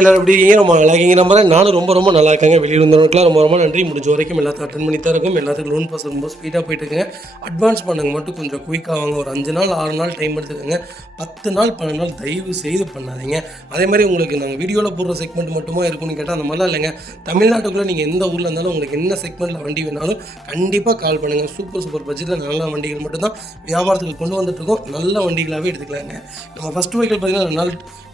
எல்லாரும் எப்படி இருக்கீங்க? ரொம்ப நல்லா இருக்கீங்க நம்புறேன். நானும் ரொம்ப நல்லா இருக்காங்க. வெளியில் வந்தவங்களுக்குலாம் ரொம்ப நன்றி. முடிஞ்ச வரைக்கும் எல்லாத்தையும் அட்டன் பண்ணி தான் இருக்கும். எல்லாத்துக்கும் லோன் ப்ராசஸ் ரொம்ப ஸ்பீடாக போயிட்டு இருக்குங்க. அட்வான்ஸ் பண்ணுங்க மட்டும் கொஞ்சம் குயிக்காக வாங்க. ஒரு 5 நாள் 6 நாள் டைம் எடுத்துக்கோங்க. 10 நாள் 12 நாள் தயவு செய்து பண்ணாதீங்க. அதே மாதிரி உங்களுக்கு நாங்கள் வீடியோவில் போடுற செக்மெண்ட் மட்டுமா இருக்கும்னு கேட்டால் அந்த மாதிரிலாம் இல்லைங்க. தமிழ்நாட்டுக்குள்ளே நீங்கள் எந்த ஊரில் இருந்தாலும் உங்களுக்கு என்ன செக்மெண்ட்டில் வண்டி வேணாலும் கண்டிப்பாக கால் பண்ணுங்கள். சூப்பர் பட்ஜெட்டில் நல்ல வண்டிகள் மட்டும்தான் வியாபாரத்துக்கு கொண்டு வந்துட்டுருக்கோம். நல்ல வண்டிகளாகவே எடுத்துக்கலாங்க. நம்ம ஃபஸ்ட் வெஹிக்கிள் பார்த்தீங்கன்னா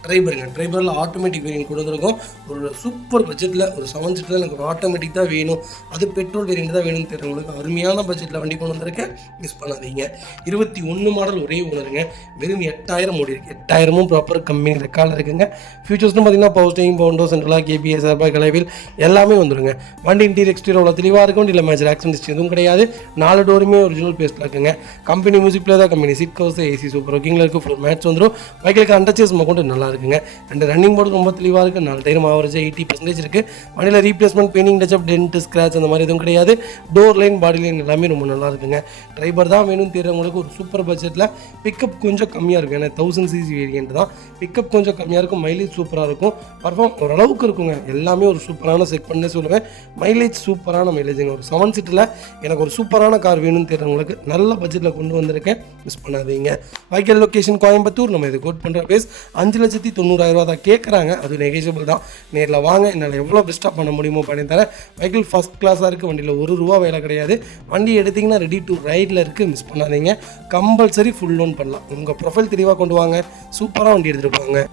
ட்ரைபரில் ஆட்டோமேட்டிக் வேரியன்ட் கொண்டு வந்திருக்கோம். ஒரு சூப்பர் பட்ஜெட்டில் ஒரு 7 சீட்டில் எனக்கு ஒரு ஆட்டோமேட்டிக் தான் வேணும், அது பெட்ரோல் வேரியன்ட் தான் வேணும்னு தெரியுங்களுக்கு அருமையான பட்ஜெட்டில் வண்டி கொண்டு வந்திருக்கேன். மிஸ் பண்ணாதீங்க. 21 மாடல் ஒரே ஓனருங்க. வெறும் 8000 ஓடி இருக்குது. 8000 ப்ராப்பர் கம்பெனி ரெக்கார்டில் இருக்குங்க. ஃபியூச்சர்ஸ்னு பார்த்தீங்கன்னா power steering, Bovonto, சென்ட்ரலாக, KBS, airbag, கலைவில் எல்லாமே வந்துருங்க. வண்டி இன்டீரியர் எக்ஸ்டீரியர் அவ்வளோ தெளிவாக இருக்கும். இல்லை மேஜர் ஆக்சிடென்ட் எதுவும் கிடையாது. 4 டோருமே ஒரிஜினல் பேஸ்ட்டில் இருக்குங்க. கம்பெனி மியூசிக் பிளேயர் தான். Company seat covers, AC super ஒர்க்கிங்கில் இருக்குது. ஃபுல் மேட்ச் வந்துடும். பைக்கிலுக்கு அண்டர்ச்சேஸ் கொண்டு நல்லா இருக்குங்க. அண்ட் ரன்னிங் போர்டு ரொம்ப தெளிவாக இருக்குது. 4 டயரும் ஆவரேஜாக 80% இருக்குது. வண்டியில் replacement, painting, touch up, dent, scratch அந்த மாதிரி எதுவும் கிடையாது. டோர் லைன், பாடி லைன் எல்லாமே ரொம்ப நல்லா இருக்குங்க. ட்ரைபர் தான் வேணும்னு தெரியுறவங்களுக்கு ஒரு சூப்பர் பட்ஜெட்டில் பிக்கப் கொஞ்சம் கம்மியாக இருக்கும். ஏன்னா 1000 cc வேரியன்ட் தான். பிக்கப் கொஞ்சம் கம்மியாக இருக்கும். மைலேஜ் சூப்பராக இருக்கும். பர்ஃபார்ம் ஓரளவுக்கு இருக்குங்க. எல்லாமே ஒரு சூப்பரான செக் பண்ணே சொல்லுவேன். மைலேஜ் சூப்பரான மைலேஜுங்க. ஒரு 7 சீட்டில் எனக்கு ஒரு சூப்பரான கார் வேணும்னு தெரியுறவங்களுக்கு நல்ல பட்ஜெட்டில் கொண்டு வந்திருக்கேன். மிஸ் பண்ணாதீங்க. வைக்கல் லொக்கேஷன் கோயம்புத்தூர். நம்ம இது கோட் பண்ணுற பேஸ் 5,90,000 தான் கேட்குறாங்க. அது நெகோஷியபிள் தான். நேரில் வாங்க, என்னால் எவ்வளோ பெஸ்ட்டாக பண்ண முடியுமோ பண்ணி தரேன். வெஹிக்கிள் ஃபஸ்ட் கிளாஸாக இருக்குது. வண்டியில் ₹1 வேலை கிடையாது. வண்டி எடுத்திங்கன்னா ரெடி டு ரைடில் இருக்குது. மிஸ் பண்ணாதீங்க. கம்பல்சரி ஃபுல் லோன் பண்ணலாம். உங்கள் ப்ரொஃபைல் தெளிவாக கொண்டு வாங்க. சூப்பராக வண்டி எடுத்துகிட்டு போங்க.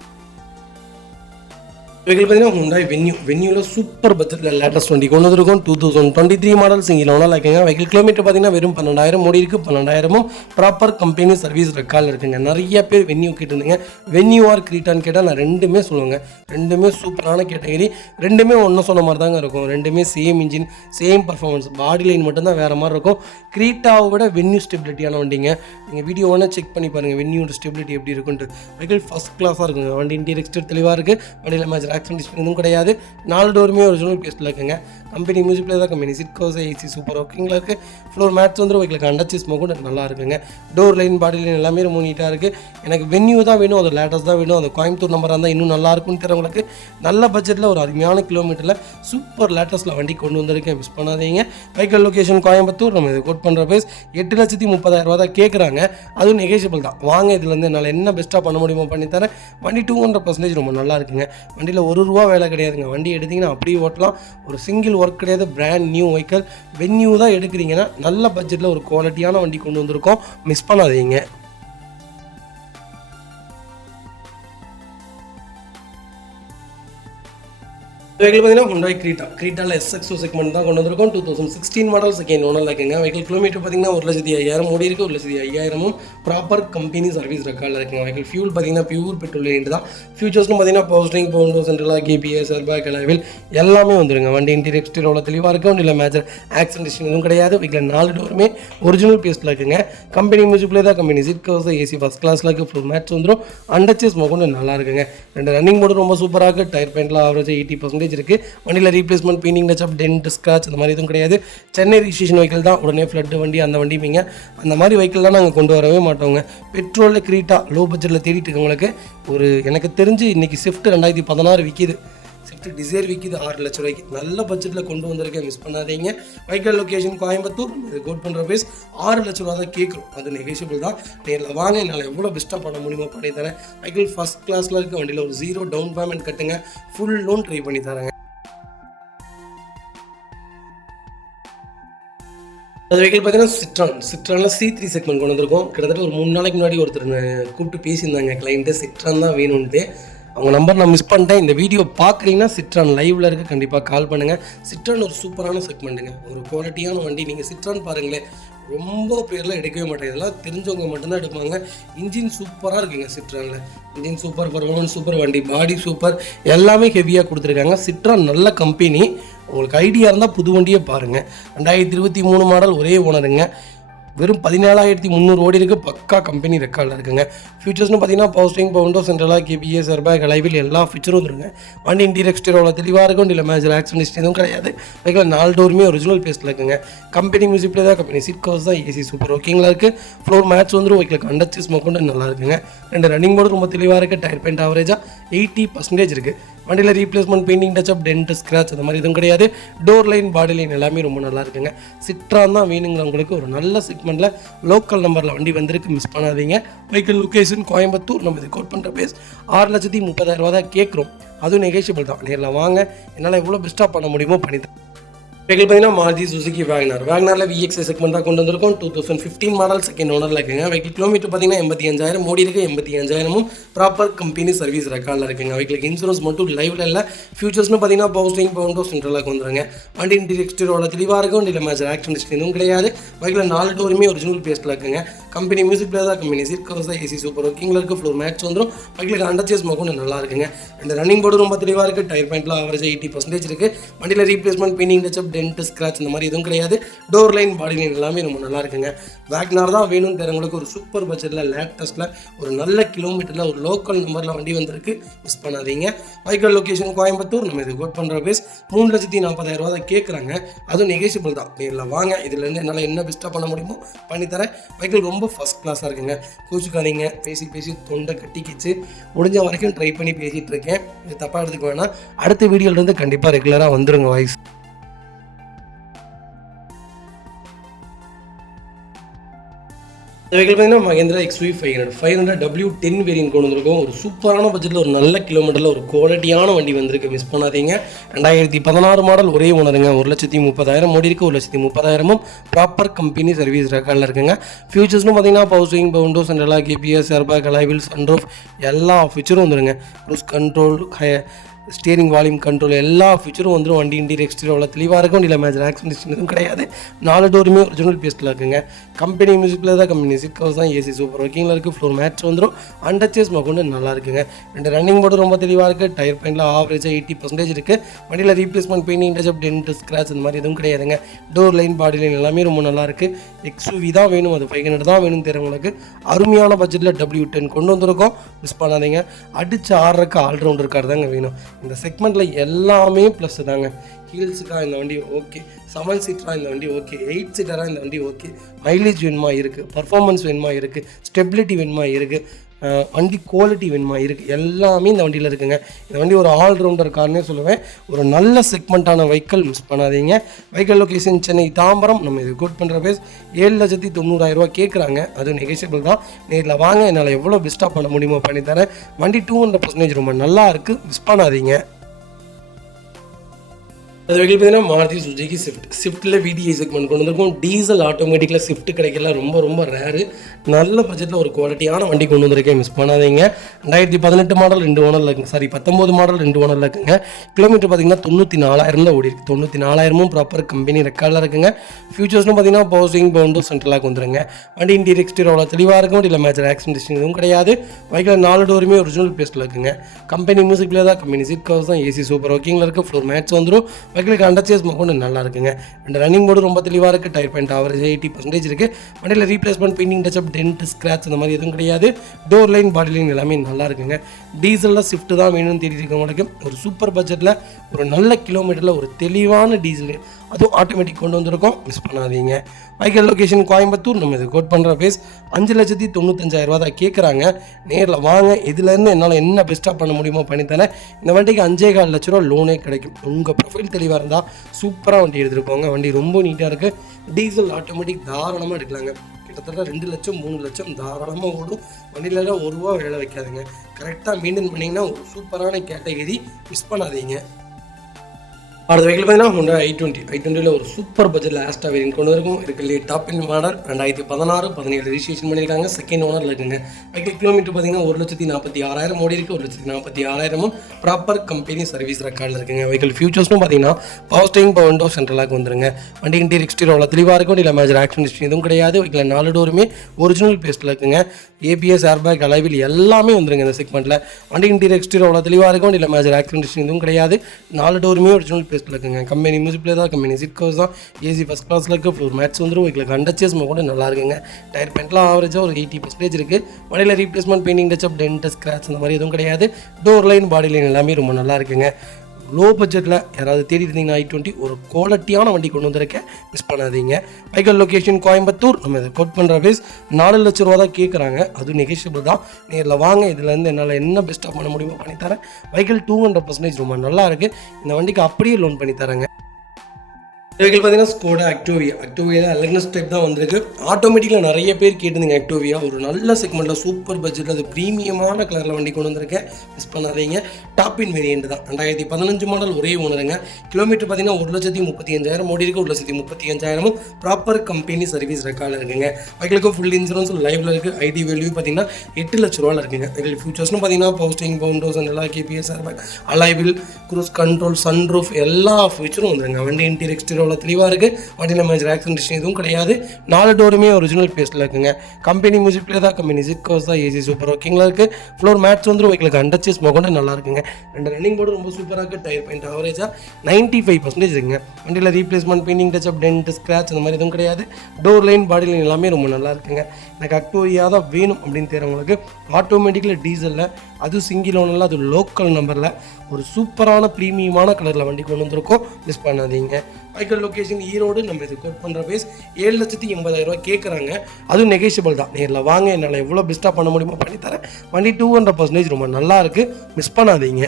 வெஹிக்கிள் பார்த்தீங்கன்னா Hyundai வென்யூவில் சூப்பர் பட்ஜெட்டில் லேட்டஸ்ட் வண்டி கொண்டு வந்திருக்கும். 2023 மாடல் சிங்கிள் ஓனரில் இருக்குங்க. வெஹிக்கிள் கிலோமீட்டர் பார்த்தீங்கன்னா வெறும் 12,000 ஓடி இருக்குது. 12,000 ப்ராப்பர் கம்பெனி சர்வீஸ் ரெக்கார்டில் இருக்குங்க. நிறைய பேர் வென்யூ கேட்டுருந்தீங்க. வென்யூ ஆர் கிரீட்டான்னு கேட்டால் நான் ரெண்டுமே சொல்லுவேங்க. ரெண்டுமே சூப்பரான கேட்டகரி. ரெண்டுமே ஒன்று சொன்ன மாதிரி தாங்க இருக்கும். ரெண்டுமே சேம் இன்ஜின், சேம் பர்ஃபார்மன்ஸ். பாடி லைன் மட்டும்தான் வேறு மாதிரி இருக்கும். கிரீட்டாவை விட வென்யூ ஸ்டெபிலிட்டியான வண்டிங்க. நீங்கள் வீடியோ ஒன்று செக் பண்ணி பாருங்கள். வென்யூட ஸ்டெபிலிட்டி எப்படி இருக்குன்ட்டு. வெஹிக்கிள் ஃபஸ்ட் கிளாஸாக இருக்குங்க. வண்டி இன்டீரியர் எக்ஸ்டீரியர் தெளிவாக இருக்குது. வண்டியில் மேஜர் ஆக்சிடென்ட் எதுவும் கிடையாது. 4 டோருமே ஒரிஜினல் பேஸ்ட்டில் இருக்குங்க. கம்பெனி மியூசிக் பிளேயர் தான். Company seat covers, AC super ஒர்க்கிங்கில் இருக்குது. ஃப்ளோர் மேட்ச் வந்துடும். வெஹிக்கிளுக்கு அண்டர்ச்சேஸ் கூட நல்லா இருக்குங்க. டோர் லைன், பாடி லைன் எல்லாமே ரொம்ப நீட்டாக இருக்குது. எனக்கு வென்யூ தான் வேணும், அது லேட்டஸ்ட் தான் வேணும், அது கோயம்புத்தூர் நம்பராக இருந்தால் இன்னும் நல்லா இருக்கும்னு தெரியுறவங்களுக்கு நல்ல பட்ஜெட்டில் ஒரு அருமையான கிலோமீட்டரில் சூப்பர் லேட்டஸ்ட்டில் வண்டி கொண்டு வந்திருக்கேன். மிஸ் பண்ணாதீங்க. Vehicle location Coimbatore. நம்ம இது கோட் பண்ணுற பேஸ் 8,30,000 தான் கேட்குறாங்க. அதுவும் நெகோஷியபிள் தான். வாங்க, இதுலேருந்து என்னால் என்ன பெஸ்ட்டாக பண்ண முடியுமோ பண்ணித்தரேன். வண்டி 200% ரொம்ப நல்லா இருக்குங்க. வண்டியில் ₹1 வேலை கிடையாதுங்க. வண்டி எடுத்திங்கன்னா அப்படியே ஓட்டலாம். ஒரு சிங்கிள் ஒர்க் கிடையாது. Brand new vehicle. வென்யூ தான் எடுக்கிறீங்கன்னா நல்ல பட்ஜெட்டில் ஒரு குவாலிட்டியான வண்டி கொண்டு வந்திருக்கோம். மிஸ் பண்ணாதீங்க. வெஹிக்கிள் பார்த்தீங்கன்னா Hyundai கிரீட்டாவில் SXO செக்மெண்ட் தான் கொண்டு வந்திருக்கோம். 2016 மாடல் செகண்ட் ஓனரில் இருக்குங்க. வெஹிக்கிள் கிலோமீட்டர் பார்த்தீங்கன்னா 1,05,000 ஓடி இருக்குது. 1,05,000 ப்ராப்பர் கம்பெனி சர்வீஸ் ரெக்கார்டில் இருக்குங்க. வெஹிக்கிள் ஃபியூல் பார்த்தீங்கன்னா பியூர் பெட்ரோல் வேரியன்ட் தான். ஃபியூச்சர்ஸ்னு பார்த்தீங்கன்னா power steering, Bovonto, சென்ட்ரலாக, KBS, airbag, கலைவில் எல்லாமே வந்துருங்க. வண்டி இன்டீரியர் எக்ஸ்டீரியர் அவ்வளோ தெளிவாக இருக்கும். வண்டியில் மேஜர் ஆக்சிடென்ட் எதுவும் கிடையாது. வெஹிக்கிள் 4 டோருமே ஒரிஜினல் பேஸ்ட்டில் இருக்குங்க. கம்பெனி மியூசிக் பிளேயர் தான். Company seat covers, AC first கிளாஸில் இருக்குது. ஃபுல் மேட்ச் வந்துடும். அண்டர்ச்சேஸ் கொண்டு நல்லா இருக்குங்க. 2 ரன்னிங் போர்டு ரொம்ப சூப்பராக இருக்குது. டயர் பெயிண்டில் ஆவரேஜ் 80% இருக்குது. வண்டியில் replacement, painting, touch up, dent, scratch அந்த மாதிரி எதுவும் கிடையாது. சென்னை ரிஜிஸ்ட்ரேஷன் வெஹிக்கிள் தான். உடனே ஃப்ளட் வண்டி அந்த வண்டிப்பீங்க. அந்த மாதிரி வெஹிக்கிள்லாம் நாங்கள் கொண்டு வரவே மாட்டோங்க. பெட்ரோலில் கிரீட்டா லோ பட்ஜெட்டில் தேடிட்டு இருக்கவங்களுக்கு ஒரு எனக்கு தெரிஞ்சு இன்றைக்கி ஸ்விஃப்ட் 2016 விற்கிது. ஸ்விஃப்ட் டிசைர் விற்கிது 6 லட்ச ரூபாய்க்கு. நல்ல பட்ஜெட்டில் கொண்டு வந்திருக்கேன். மிஸ் பண்ணாதீங்க. Vehicle location Coimbatore. இது கோட் பண்ணுற பேஸ் 6 லட்ச ரூபா தான் கேட்குறோம். அது நெகோஷியபிள் தான். நேரில் வாங்க, என்னால் எவ்வளோ பெஸ்ட்டாக பண்ண முடியுமோ பண்ணி தரேன். வெஹிக்கிள் ஃபஸ்ட் கிளாஸில் இருக்க வண்டியில் ஒரு 0 டவுன் பேமெண்ட் கட்டுங்க. ஃபுல் லோன் ட்ரை பண்ணி தரேங்க. அது வெஹிக்கிள் பார்த்தீங்கன்னா சிட்ரானில் C3 செக்மெண்ட் கொண்டு வந்திருக்கோம். கிட்டத்தட்ட ஒரு 3 நாளைக்கு முன்னாடி ஒருத்தர் கூப்பிட்டு பேசியிருந்தாங்க. கிளைண்ட்டு சிட்ரான் தான் வேணும்ன்ட்டு. அவங்க நம்பர் நான் மிஸ் பண்ணிட்டேன். இந்த வீடியோ பார்க்குறீங்கன்னா சிட்ரான் லைவில் இருக்குது. கண்டிப்பாக கால் பண்ணுங்கள். சிட்ரான் ஒரு சூப்பரான செக்மெண்ட்டுங்க. ஒரு குவாலிட்டியான வண்டி. நீங்கள் சிட்ரான் பாருங்களேன், ரொம்ப பேரில் எடுக்கவே மாட்டேன். இதெல்லாம் தெரிஞ்சவங்க மட்டும்தான் எடுப்பாங்க. இன்ஜின் சூப்பராக இருக்குங்க சிட்ரானில். இன்ஜின் சூப்பர், பர்ஃபார்மன்ஸ் சூப்பர், வண்டி பாடி சூப்பர், எல்லாமே ஹெவியாக கொடுத்துருக்காங்க. சிட்ரான் நல்ல கம்பெனி. உங்களுக்கு ஐடியா இருந்தால் புது வண்டியே பாருங்கள். 2023 மாடல் ஒரே ஓனருங்க. வெறும் 17,300 ஓடி இருக்குது. பக்கா கம்பெனி ரெக்கார்டில் இருக்குங்க. ஃபியூச்சர்ஸ்னு பார்த்தீங்கன்னா power steering, Bovonto, சென்ட்ரலாக, KBS, airbag, கலைவில் எல்லா ஃபீச்சரும் வந்துருங்க. வண்டி இன்டீரியர் எக்ஸ்டீரியர் அவ்வளோ தெளிவாக இருக்கும். இல்லை மேஜர் ஆக்சிடென்ட் எதுவும் கிடையாது. வெஹிக்கிள் 4 டோருமே ஒரிஜினல் பேஸ்ட்டில் இருக்குங்க. கம்பெனி மியூசிக் பிளேயர் தான். கம்பெனி சீட் கவர்ஸ் தான். ஏசி சூப்பர் ஒர்க்கிங்கில் இருக்குது. ஃப்ளோர் மேட்ச் வந்துடும். வெஹிக்கிளுக்கு அண்டர்ச்சேஸ் கொண்டு நல்லா இருக்குங்க. 2 ரன்னிங் போர்டு ரொம்ப தெளிவாக இருக்குது. டயர் பெயிண்ட் ஆவரேஜாக 80% இருக்குது. வண்டியில் replacement painting touch up dent scratch அந்த மாதிரி எதுவும் கிடையாது. டோர் லைன் பாடி லைன் எல்லாமே ரொம்ப நல்லா இருக்குங்க. சிட்ரான் தான் வேணுங்கிறவங்களுக்கு ஒரு நல்ல செக்மெண்ட்டில் லோக்கல் நம்பரில் வண்டி வந்திருக்கு, மிஸ் பண்ணாதீங்க. Vehicle location Coimbatore. நம்ம இது கோட் பண்ணுற பேஸ் 6,30,000 தான் கேட்குறோம். அதுவும் நெகோஷியபிள் தான். நேரில் வாங்க, என்னால் எவ்வளோ பெஸ்ட்டாக பண்ண முடியுமோ பண்ணித்தரேன். வெஹிக்கிள் பார்த்தீங்கன்னா மாருதி சுசுகி வேகனாரில் VXI செக்மெண்ட் தான் கொண்டு வந்திருக்கோம். 2015 மாடல், செகண்ட் ஓனரில் இருக்குங்க. வெஹிக்கிள் கிலோமீட்டர் பார்த்தீங்கன்னா 85,000 ஓடி இருக்குது. 85,000 ப்ராப்பர் கம்பெனி சர்வீஸ் ரெக்கார்டில் இருக்குங்க. வெஹிக்கிளுக்கு இன்சூரன்ஸ் மட்டும் லைவில் இல்லை. ஃபியூச்சர்ஸ்னு பார்த்தீங்கன்னா பவுஸ்டிங் பவுண்டோ சென்ட்ரலாக வந்துருங்க. வண்டி இன்டீரியர் எக்ஸ்டீரியரோட தெளிவாக இருக்கும். வண்டியில் மேஜர் ஆக்சிடென்ட் எதுவும் கிடையாது. வெஹிக்கில் 4 டோருமே ஒரிஜினல் பேஸ்ட்டில் இருக்குங்க. கம்பெனி மியூசிக் பிளேயர் தான், கம்பெனி சீட் கவர்ஸ் தான், AC சூப்பர் ஒர்க்கிங்கில் இருக்குது. ஃப்ளோர் மேட்ச் வந்துடும். வெஹிக்கிளுக்கு அண்டர்ச்சேஸ் மொக்கம் நல்லா இருக்குங்க. இந்த ரன்னிங் போர்டு ரொம்ப தெளிவாக இருக்குது. டயர் பாயிண்ட்லாம் ஆவரேஜ் 80% இருக்குது. வண்டியில் replacement painting touch up dent scratch இந்த மாதிரி எதுவும் கிடையாது. டோர் லைன் பாடி லைன் எல்லாமே ரொம்ப நல்லா இருக்குங்க. வேக்னார் தான் வேணும்னு தரவங்களுக்கு ஒரு சூப்பர் பட்ஜெட்டில் லேட்டஸ்ட்டில் ஒரு நல்ல கிலோமீட்டரில் ஒரு லோக்கல் நம்பரில் வண்டி வந்திருக்கு, மிஸ் பண்ணாதீங்க. Vehicle location Coimbatore. நம்ம இது கோட் பண்ணுற பேஸ் 3,40,000 தான் கேட்குறாங்க. அதுவும் நெகோஷியபிள் தான். நேரில் வாங்க, இதுலேருந்து என்னால் என்ன பெஸ்ட்டாக பண்ண முடியுமோ பண்ணித்தரேன். வெஹிக்கிள் ரொம்ப ஃபஸ்ட் கிளாஸாக இருக்குங்க. கோச்சுக்காதீங்க. பேசி தொண்டை கட்டிக்கிச்சு முடிஞ்ச வரைக்கும் ட்ரை பண்ணி பேசிகிட்டு இருக்கேன். இது தப்பாக எடுத்துக்க வேணாம். அடுத்த வீடியோலேருந்து கண்டிப்பாக ரெகுலராக வந்துருங்க வாய்ஸ். வெஹிக்கிள் பார்த்தீங்கன்னா மகேந்திரா XUV 500 W10 வேரியன்ட் கொண்டு வந்திருக்கோம். ஒரு சூப்பரான பட்ஜெட்டில் ஒரு நல்ல கிலோமீட்டரில் ஒரு குவாலிட்டியான வண்டி வந்திருக்கு, மிஸ் பண்ணாதீங்க. 2016 மாடல், ஒரே ஓனருங்க. 1,30,000 ஓடி இருக்குது. 1,30,000 ப்ராப்பர் கம்பெனி சர்வீஸ் ரெக்கார்டில் இருக்குங்க. ஃபியூச்சர்ஸ்னு பார்த்தீங்கன்னா power steering Bovonto சென்ட்ரலாக KPS airbag அலாய்வில் sunroof எல்லா ஃபீச்சரும் வந்துடுங்க. Cruise control, steering volume control எல்லா ஃபீச்சரும் வந்துடும். வண்டி இன்டீரியர் எக்ஸ்டீரியர் தெளிவாக இருக்கும். வண்டியில் மேஜர் ஆக்சிடென்ட் எதுவும் கிடையாது. 4 டோருமே ஒரிஜினல் பேஸ்ட்டில் இருக்குங்க. கம்பெனி மியூசிக்கில் தான், கம்பெனி சீட் கவர்ஸ் தான், AC சூப்பர் ஒர்க்கிங்கில் இருக்குது. ஃப்ளோர் மேட்ச் வந்துடும். அண்டர்ச்சேஸ் கொண்டு நல்லா இருக்குங்க. ரெண்டு ரன்னிங் போர்டு ரொம்ப தெளிவாக இருக்குது. டயர் பாயிண்டில் ஆவரேஜாக 80% இருக்குது. வண்டியில் replacement painting touch up dent scratch இந்த மாதிரி எதுவும் கிடையாதுங்க. டோர் லைன் பாடி லைன் எல்லாமே ரொம்ப நல்லா இருக்குது. XUV தான் வேணும், அது 500 தான் வேணும்னு தெரியுங்களுக்கு அருமையான பட்ஜெட்டில் W10 கொண்டு வந்திருக்கோம், மிஸ் பண்ணாதீங்க. அடித்து ஆடுறக்கு ஆல்ரவுண்டர் கார் தாங்க வேணும். இந்த செக்மெண்ட்டில் எல்லாமே ப்ளஸ் தாங்க. ஹீல்ஸுக்காக இந்த வண்டி ஓகே, 7 சீட்டராக இந்த வண்டி ஓகே, 8 சீட்டராக இந்த வண்டி ஓகே, மைலேஜ் வேணுமா இருக்குது, பர்ஃபார்மன்ஸ் வேணுமா இருக்குது, ஸ்டெபிலிட்டி வேணுமா இருக்குது, வண்டி குவாலிட்டி வேணுமா இருக்குது, எல்லாமே இந்த வண்டியில் இருக்குங்க. இந்த வண்டி ஒரு ஆல்ரவுண்டர் கார்னே சொல்லுவேன். ஒரு நல்ல செக்மெண்ட்டான வெஹிக்கிள், மிஸ் பண்ணாதீங்க. Vehicle location Chennai Tambaram. நம்ம இது கோட் பண்ணுற பேஸ் 7,90,000 கேட்குறாங்க. அதுவும் நெகோஷியபிள் தான். நேரில் வாங்க, என்னால் எவ்வளோ பெஸ்ட்டாக பண்ண முடியுமோ பண்ணித்தரேன். வண்டி 200% ரொம்ப நல்லா இருக்குது, மிஸ் பண்ணாதீங்க. அது வெஹிக்கிள் பார்த்தீங்கன்னா மாருதி சுசுகி ஸ்விஃப்ட்டில் VDI செக்மெண்ட் கொண்டு வந்திருக்கும். டீசல் ஆட்டோமேட்டிக்கில் ஸ்விஃப்ட் கிடைக்கல, ரொம்ப ரேரு. நல்ல பட்ஜெட்டில் ஒரு குவாலிட்டியான வண்டி கொண்டு வந்திருக்கேன், மிஸ் பண்ணாதீங்க. 2018 மாடல் 2 ஓனரில் இருக்குங்க. 19 மாடல் 2 ஓனரில் இருக்குங்க. கிலோமீட்டர் பார்த்தீங்கன்னா 94,000 ஓடி இருக்குது. 94,000 ப்ராப்பர் கம்பெனி ரெக்கார்டில் இருக்குங்க. ஃபியூச்சர்ஸ்னு பார்த்தீங்கன்னா பவுசிங் பவுண்டோ சென்ட்ரலாக வந்துருங்க. வண்டி இன்டீரியர் எக்ஸ்டீரியர் தெளிவாக இருக்கும். வண்டியில் மேஜர் ஆக்சிடென்ட் எதுவும் கிடையாது. வெஹிக்கிள் 4 டோருமே ஒரிஜினல் பேஸ்ட்டில் இருக்குங்க. கம்பெனி மியூசிக் பிளேயர் தான், கம்பெனி சீட் கவர்ஸ் தான், AC சூப்பர் ஒர்க்கிங்கில் இருக்குது. ஃப்ளோர் மேட்ச் வந்துடும். வெஹிக்கிளுக்கு அண்டர்ச்சேஸ் கொண்டு நல்லா இருக்குங்க. ரெண்டு ரன்னிங் போர்டு ரொம்ப தெளிவாக இருக்குது. டயர் பாயிண்ட் ஆவரேஜ் 80% இருக்குது. வண்டியில் replacement painting touch up dent scratch அந்த மாதிரி எதுவும் கிடையாது. டோர் லைன் பாடி லைன் எல்லாமே நல்லா இருக்குங்க. டீசலில் ஸ்விஃப்ட் தான் வேணும்னு தேடிருக்கவங்களுக்கு ஒரு சூப்பர் பட்ஜெட்டில் ஒரு நல்ல கிலோமீட்டரில் ஒரு தெளிவான டீசல், அதுவும் ஆட்டோமேட்டிக் கொண்டு வந்திருக்கோம், மிஸ் பண்ணாதீங்க. Vehicle location Coimbatore. நம்ம இது கோட் பண்ணுற பேஸ் 5,95,000 தான் கேட்குறாங்க. நேரில் வாங்க, இதுலேருந்து என்னால் என்ன பெஸ்ட்டாக பண்ண முடியுமோ பண்ணித்தரேன். இந்த வண்டிக்கு 5,4 லட்ச ரூபா லோனே கிடைக்கும். உங்கள் ப்ரொஃபைல் தெளிவாக இருந்தால் சூப்பராக வண்டி எடுத்துகிட்டு போங்க. வண்டி ரொம்ப நீட்டாக இருக்குது. டீசல் ஆட்டோமேட்டிக் தாராளமாக எடுக்கலாங்க. கிட்டத்தட்ட 2 லட்சம் 3 லட்சம் தாராளமாக ஓடும். வண்டியிலலாம் ₹1 வேலை வைக்காதுங்க. கரெக்டாக மெயின்டைன் பண்ணிங்கன்னா ஒரு சூப்பரான கேட்டகரி, மிஸ் பண்ணாதீங்க. அடுத்த வெஹிக்கிள் பார்த்தீங்கன்னா ஹோண்டா i20 ஒரு சூப்பர் பட்ஜெட்டில் ஆஸ்டா வேரியன்ட் கொண்டு இருக்கும். இருக்குல்லையே டாப் இன் மாடல் 2016 17 ரிஜிஸ்ட்ரேஷன் பண்ணியிருக்காங்க. செகண்ட் ஓனரில் இருக்குங்க. வெஹிக்கிள் கிலோமீட்டர் பார்த்தீங்கன்னா 1,46,000 ஓடி இருக்குது. 1,46,000 ப்ராப்பர் கம்பெனி சர்வீஸ் ரெக்கார்டில் இருக்குங்க. வெஹிக்கிள் ஃபியூச்சர்ஸ்னு பார்த்தீங்கன்னா பவர் ஸ்டீரிங் பவுண்டோ சென்ட்ரலாக வந்துருங்க. வண்டி இன்டீரியர் எக்ஸ்டீரியர் தெளிவாக இருக்கும். இல்லை மேஜர் ஆக்சிடென்ட் எதுவும் கிடையாது. வெஹிக்கிள் 4 டோருமே ஒரிஜினல் பேஸ்ட்டில் இருக்குங்க. ABS ஏர்பேக் அலாய்வில் எல்லாமே வந்துருங்க இந்த செக்மெண்ட்டில். வண்டி இன்டீரியர் எக்ஸ்டீரியர் தெளிவாக இருக்கும். இல்லை மேஜர் ஆக்சிடென்ட் எதுவும் கிடையாது. 4 டோருமே ஒரிஜினல் பேஸ்ட்டில் இருக்குங்க. கம்பெனி மியூசிக் பிளேயர் தான், கம்பெனி சீட் கவர்ஸ் தான், AC ஃபஸ்ட் கிளாஸில் இருக்குது. ஃப்ளோர் மேட்ச் வந்துடும். வெஹிக்கிளுக்கு அண்டர்ச்சேஸ் கூட நல்லா இருக்குங்க. டயர் பாயிண்ட்லாம் ஆவரேஜாக ஒரு 80% இருக்குது. வண்டியில் replacement painting touch up dent scratch அந்த மாதிரி எதுவும் கிடையாது. டோர் லைன் பாடி லைன் எல்லாமே ரொம்ப நல்லா இருக்குங்க. லோ பட்ஜெட்டில் யாராவது தேடி இருந்தீங்கன்னா i20 ஒரு குவாலிட்டியான வண்டி கொண்டு வந்திருக்கேன், மிஸ் பண்ணாதீங்க. Vehicle location Coimbatore. நம்ம இதை கோட் பண்ணுற பேஸ் 4 லட்ச ரூபா தான் கேட்குறாங்க, அது நெகோஷியபிள் தான். நேரில் வாங்க, இதுலேருந்து என்னால் என்ன பெஸ்ட்டாக பண்ண முடியுமோ பண்ணித்தரேன். வெஹிக்கல் 200% ரொம்ப நல்லா இருக்குது. இந்த வண்டிக்கு அப்படியே லோன் பண்ணித்தரேங்க. வெஹிக்கிள் பார்த்தீங்கன்னா ஸ்கோடா ஆக்டிவியா எலக்ட்ரிக் டைப் தான் வந்திருக்கு. ஆட்டோமேட்டிக்கில் நிறைய பேர் கேட்டிருந்தீங்க ஆக்டிவியா, ஒரு நல்ல செக்மெண்ட்டில் சூப்பர் பட்ஜெட்டில் அது ப்ரீமியமான கலரில் வண்டி கொண்டு வந்திருக்கேன், மிஸ் பண்ணாதீங்க. டாப் இன் வேரியண்ட் தான், 2015 மாடல், ஒரே ஓனருங்க. கிலோமீட்டர் பார்த்தீங்கன்னா 1,35,000 ஓடி இருக்கு, 1,35,000 ப்ராப்பர் கம்பெனி சர்வீஸ் ரெக்கார்டில் இருக்குங்க. வெஹிக்கிளுக்கு ஃபுல் இன்சூரன்ஸ் லைவ்ல இருக்குது. ஐடி வேல்யூ பார்த்தீங்கன்னா 8 லட்ச ரூபாயில் இருக்குங்க. வெஹிக்கிள் ஃபியூச்சர்ஸ்னு பார்த்தீங்கன்னா பவுஸ்டிங், பவுண்டோஸ் அண்ட் எல்லா கேபிஎஸ், அலைவில், க்ரூஸ் கண்ட்ரோல், சன்ரூஃப் எல்லா ஃபியூச்சரும் வந்துருங்க. வண்டி இன்டீரியர் எக்ஸ்டீரியர் தெளிவாக இருக்குது. வண்டியில் மேஜர் ஆக்சிடென்ட் எதுவும் கிடையாது. 4 டோருமே ஒரிஜினல் பேஸ்ட்டில் இருக்குங்க. கம்பெனி மியூசிக் பிளே தான், கம்பெனி சிட்கோஸ் தான், ஏசி சூப்பர் ஒர்க்கிங்கில் இருக்குது. ஃப்ளோர் மேட்ச் வந்து வெஹிக்கிளுக்கு அண்டர்ச்சேஸ் மொகொண்டு நல்லா இருக்குங்க. 2 ரன்னிங் போர்டு ரொம்ப சூப்பராக இருக்குது. டயர் பாயிண்ட் ஆவரேஜாக 95% இருக்குங்க. வண்டியில் replacement, painting, touch up, dent, scratch அந்த மாதிரி எதுவும் கிடையாது. டோர் லைன், பாடி லைன் எல்லாமே ரொம்ப நல்லா இருக்குங்க. எனக்கு ஆக்டிவியா தான் வேணும் அப்படின்னு தெரியுறவங்களுக்கு ஆட்டோமேட்டிக்கில் டீசலில், அதுவும் சிங்கிள் ஓனரில், அது லோக்கல் நம்பரில் ஒரு சூப்பரான ப்ரீமியமான கலரில் வண்டி கொண்டு வந்திருக்கோம், மிஸ் பண்ணாதீங்க. Vehicle location Erode. நம்ம இது கோட் பண்ணுற பேஸ் 7,80,000 கேட்குறாங்க, அதுவும் நெகோஷியபிள் தான். நேரில் வாங்க, என்னால் எவ்வளோ பெஸ்ட்டாக பண்ண முடியுமோ பண்ணித்தரேன். வண்டி 200% ரொம்ப நல்லா இருக்குது, மிஸ் பண்ணாதீங்க.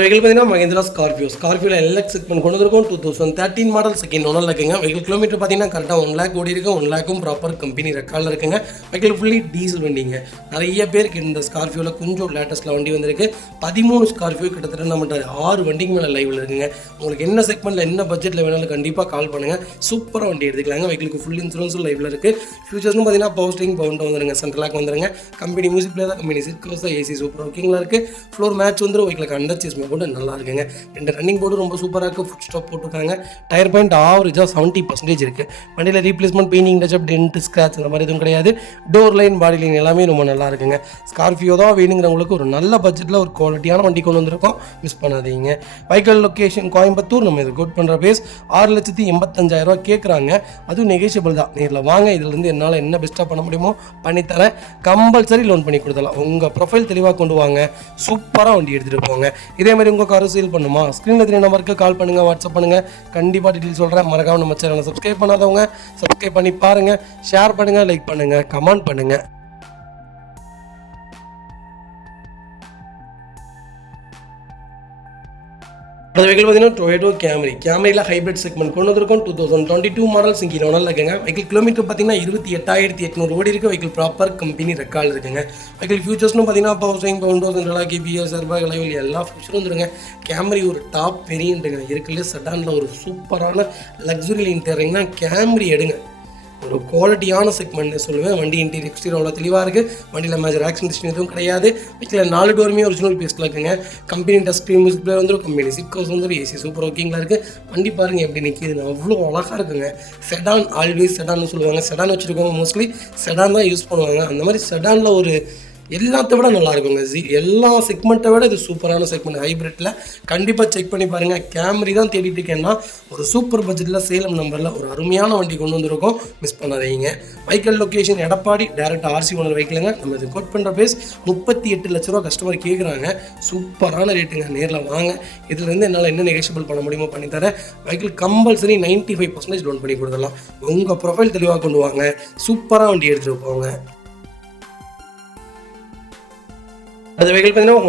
வெஹிக்கிள் பார்த்தீங்கன்னா மஹிந்திரா ஸ்கார்பியோவில் எல்எக்ஸ் செக்மெண்ட் கொண்டு வந்திருக்கோம். 2013 மாடல், செகண்ட் ஓனரில் இருக்குங்க. வெஹிக்கிள் கிலோமீட்டர் பார்த்தீங்கன்னா கரெக்டாக 1 lakh ஓடி இருக்கு. 1 lakhம் ப்ராப்பர் கம்பெனி ரெக்கார்டில் இருக்குங்க. வெஹிக்கிள் ஃபுல்லி டீசல் வண்டிங்க. நிறைய பேருக்கு இந்த ஸ்கார்பியோவில் கொஞ்சம் லேட்டஸ்ட்டில் வண்டி வந்திருக்கு. 13 ஸ்கார்பியோ கிட்டத்தட்ட நம்மகிட்ட 6 வண்டிக்கு மேலே லைவில் இருக்குங்க. உங்களுக்கு என்ன செக்மெண்ட்டில் என்ன பட்ஜெட்டில் வேணாலும் கண்டிப்பாக கால் பண்ணுங்கள், சூப்பராக வண்டி எடுத்துக்கலாங்க. வெஹிக்கிளுக்கு ஃபுல் இன்சூரன்ஸும் லைவில் இருக்குது. ஃபியூச்சர்ஸ்னு பார்த்தீங்கன்னா பவுஸ்டிங், பவுண்டோ வந்துருங்க, சென்ட்ரல் லாக் வந்துருங்க. கம்பெனி மியூசிக் பிளே தான், கம்பெனி சிட்கோஸ் தான், ஏசி சூப்பர் ஒர்க்கிங்கில் இருக்குது. ஃப்ளோர் மேட்ச் வந்துடும். வெஹிக்கிளுக்கு அண்டர்ச்சேஸ் கூட நல்லா இருக்குங்க. 2 ரன்னிங் போர்டு ரொம்ப சூப்பராக இருக்குது. ஃபுட் ஸ்டாப் போட்டுருக்காங்க. டயர் பாயிண்ட் ஆவரேஜாக 70% இருக்குது. வண்டியில் replacement, painting, touch up, dent, scratch அந்த மாதிரி எதுவும் கிடையாது. டோர் லைன், பாடி லைன் எல்லாமே ரொம்ப நல்லா இருக்குங்க. ஸ்கார்பியோ தான் வேணுங்கிறவங்களுக்கு ஒரு நல்ல பட்ஜெட்டில் ஒரு குவாலிட்டியான வண்டி கொண்டு வந்திருக்கோம், மிஸ் பண்ணாதீங்க. Vehicle location Coimbatore. நம்ம இது கோட் பண்ணுற பேஸ் 6,85,000 கேட்குறாங்க, அதுவும் நெகோஷியபிள் தான். நேரில் வாங்க, இதுலேருந்து என்னால் என்ன பெஸ்ட்டாக பண்ண முடியுமோ பண்ணித்தரேன். கம்பல்சரி லோன் பண்ணி கொடுத்தலாம். உங்கள் ப்ரொஃபைல் தெளிவாக கொண்டு வாங்க, சூப்பராக வண்டி எடுத்துகிட்டு போங்க. இதே மாதிரி உங்கள் காரை சேல் பண்ணுமா, ஸ்க்ரீனில் தெரிய நம்பருக்கு கால் பண்ணுங்கள், வாட்ஸ்அப் பண்ணுங்கள். கண்டிப்பாக டீட்டெயில் சொல்கிறேன். மறக்காம நம்ம சேனலை சப்ஸ்கிரைப் பண்ணாதவங்க சப்ஸ்கிரைப் பண்ணி பாருங்கள், ஷேர் பண்ணுங்கள், லைக் பண்ணுங்கள், கமெண்ட் பண்ணுங்கள். அந்த வெஹிக்கிள் பார்த்தீங்கன்னா டொயோட்டோ கேமரியில் ஹைப்ரிட் செக்மெண்ட் கொண்டு வந்திருக்கோம். 2022 மாடல், சிங்கிள் ஓனரில் இருக்குங்க. வெஹிக்கிள் கிலோமீட்டர் பார்த்தீங்கன்னா 28,800 ஓடி இருக்குது. வெஹிக்கிள் ப்ராப்பர் கம்பெனி ரெக்கார்டு இருக்குங்க. வெஹிக்கிள் ஃபியூச்சர்ஸ்னு பார்த்தீங்கன்னா பவர்ஸ்டிங், பவுண்டோஸ், சென்ட்ரல் லாக், கேபிஎஸ், ஏர்பேக், அலைவில் எல்லா ஃபியூச்சரும் வந்துருங்க. கேமரி ஒரு டாப் வேரியண்ட்டுங்க. இருக்குல்ல செடானில் ஒரு சூப்பரான லக்ஸுரி லைன் தேர்றீங்கன்னா கேமரி எடுங்க. ஒரு குவாலிட்டியான செக்மெண்ட்னு சொல்லுவேன். வண்டி இன்டீரியர் எக்ஸ்டீரியர் அவ்வளோ தெளிவாக இருக்குது. வண்டியில் மேஜர் ஆக்சிடென்ட் எதுவும் கிடையாது. வீட்டில் 4 டோருமே ஒரிஜினல் பேஸ்ட்டில் இருக்குங்க. Company touch screen music player வந்துடும். கம்பெனி சிட்கோஸ் வந்துடும். ஏசி சூப்பர் ஒர்க்கிங்கில் இருக்குது. வண்டி பாருங்கள் எப்படி நிற்கிதுன்னு, அவ்வளோ அழகாக இருக்குங்க. செடான், ஆல்வேஸ் செடான்னு சொல்லுவாங்க. செடான் வச்சுருக்கவங்க மோஸ்ட்லி செடான் தான் யூஸ் பண்ணுவாங்க. அந்த மாதிரி செடானில் ஒரு எல்லாத்த விட நல்லா இருக்குங்க. எல்லா செக்மெண்ட்டை விட இது சூப்பரான செக்மெண்ட். ஹைப்ரிட்டில் கண்டிப்பாக செக் பண்ணி பாருங்கள். கேமரி தான் தேடிட்டு இருக்கேன்னா ஒரு சூப்பர் பட்ஜெட்டில் சேலம் நம்பரில் ஒரு அருமையான வண்டி கொண்டு வந்திருக்கோம், மிஸ் பண்ணாதீங்க. வெஹிக்கிள் லொக்கேஷன் எடப்பாடி, டேரெக்டாக RC ஓனர் வெஹிக்கிளுங்க. நம்ம இது கோட் பண்ணுற பேஸ் 38 லட்ச ரூபா கஸ்டமர் கேட்குறாங்க. சூப்பரான ரேட்டுங்க. நேரில் வாங்க, இதுலேருந்து என்னால் என்ன நெகோஷியபிள் பண்ண முடியுமோ பண்ணித்தரேன். வெஹிக்கிள் கம்பல்சரி 95% லோன் பண்ணி கொடுத்துடலாம். உங்கள் ப்ரொஃபைல் தெளிவாக கொண்டு வாங்க, சூப்பராக வண்டி எடுத்துகிட்டு போங்க. அது வெஹிக்கிள் பார்த்தீங்கன்னா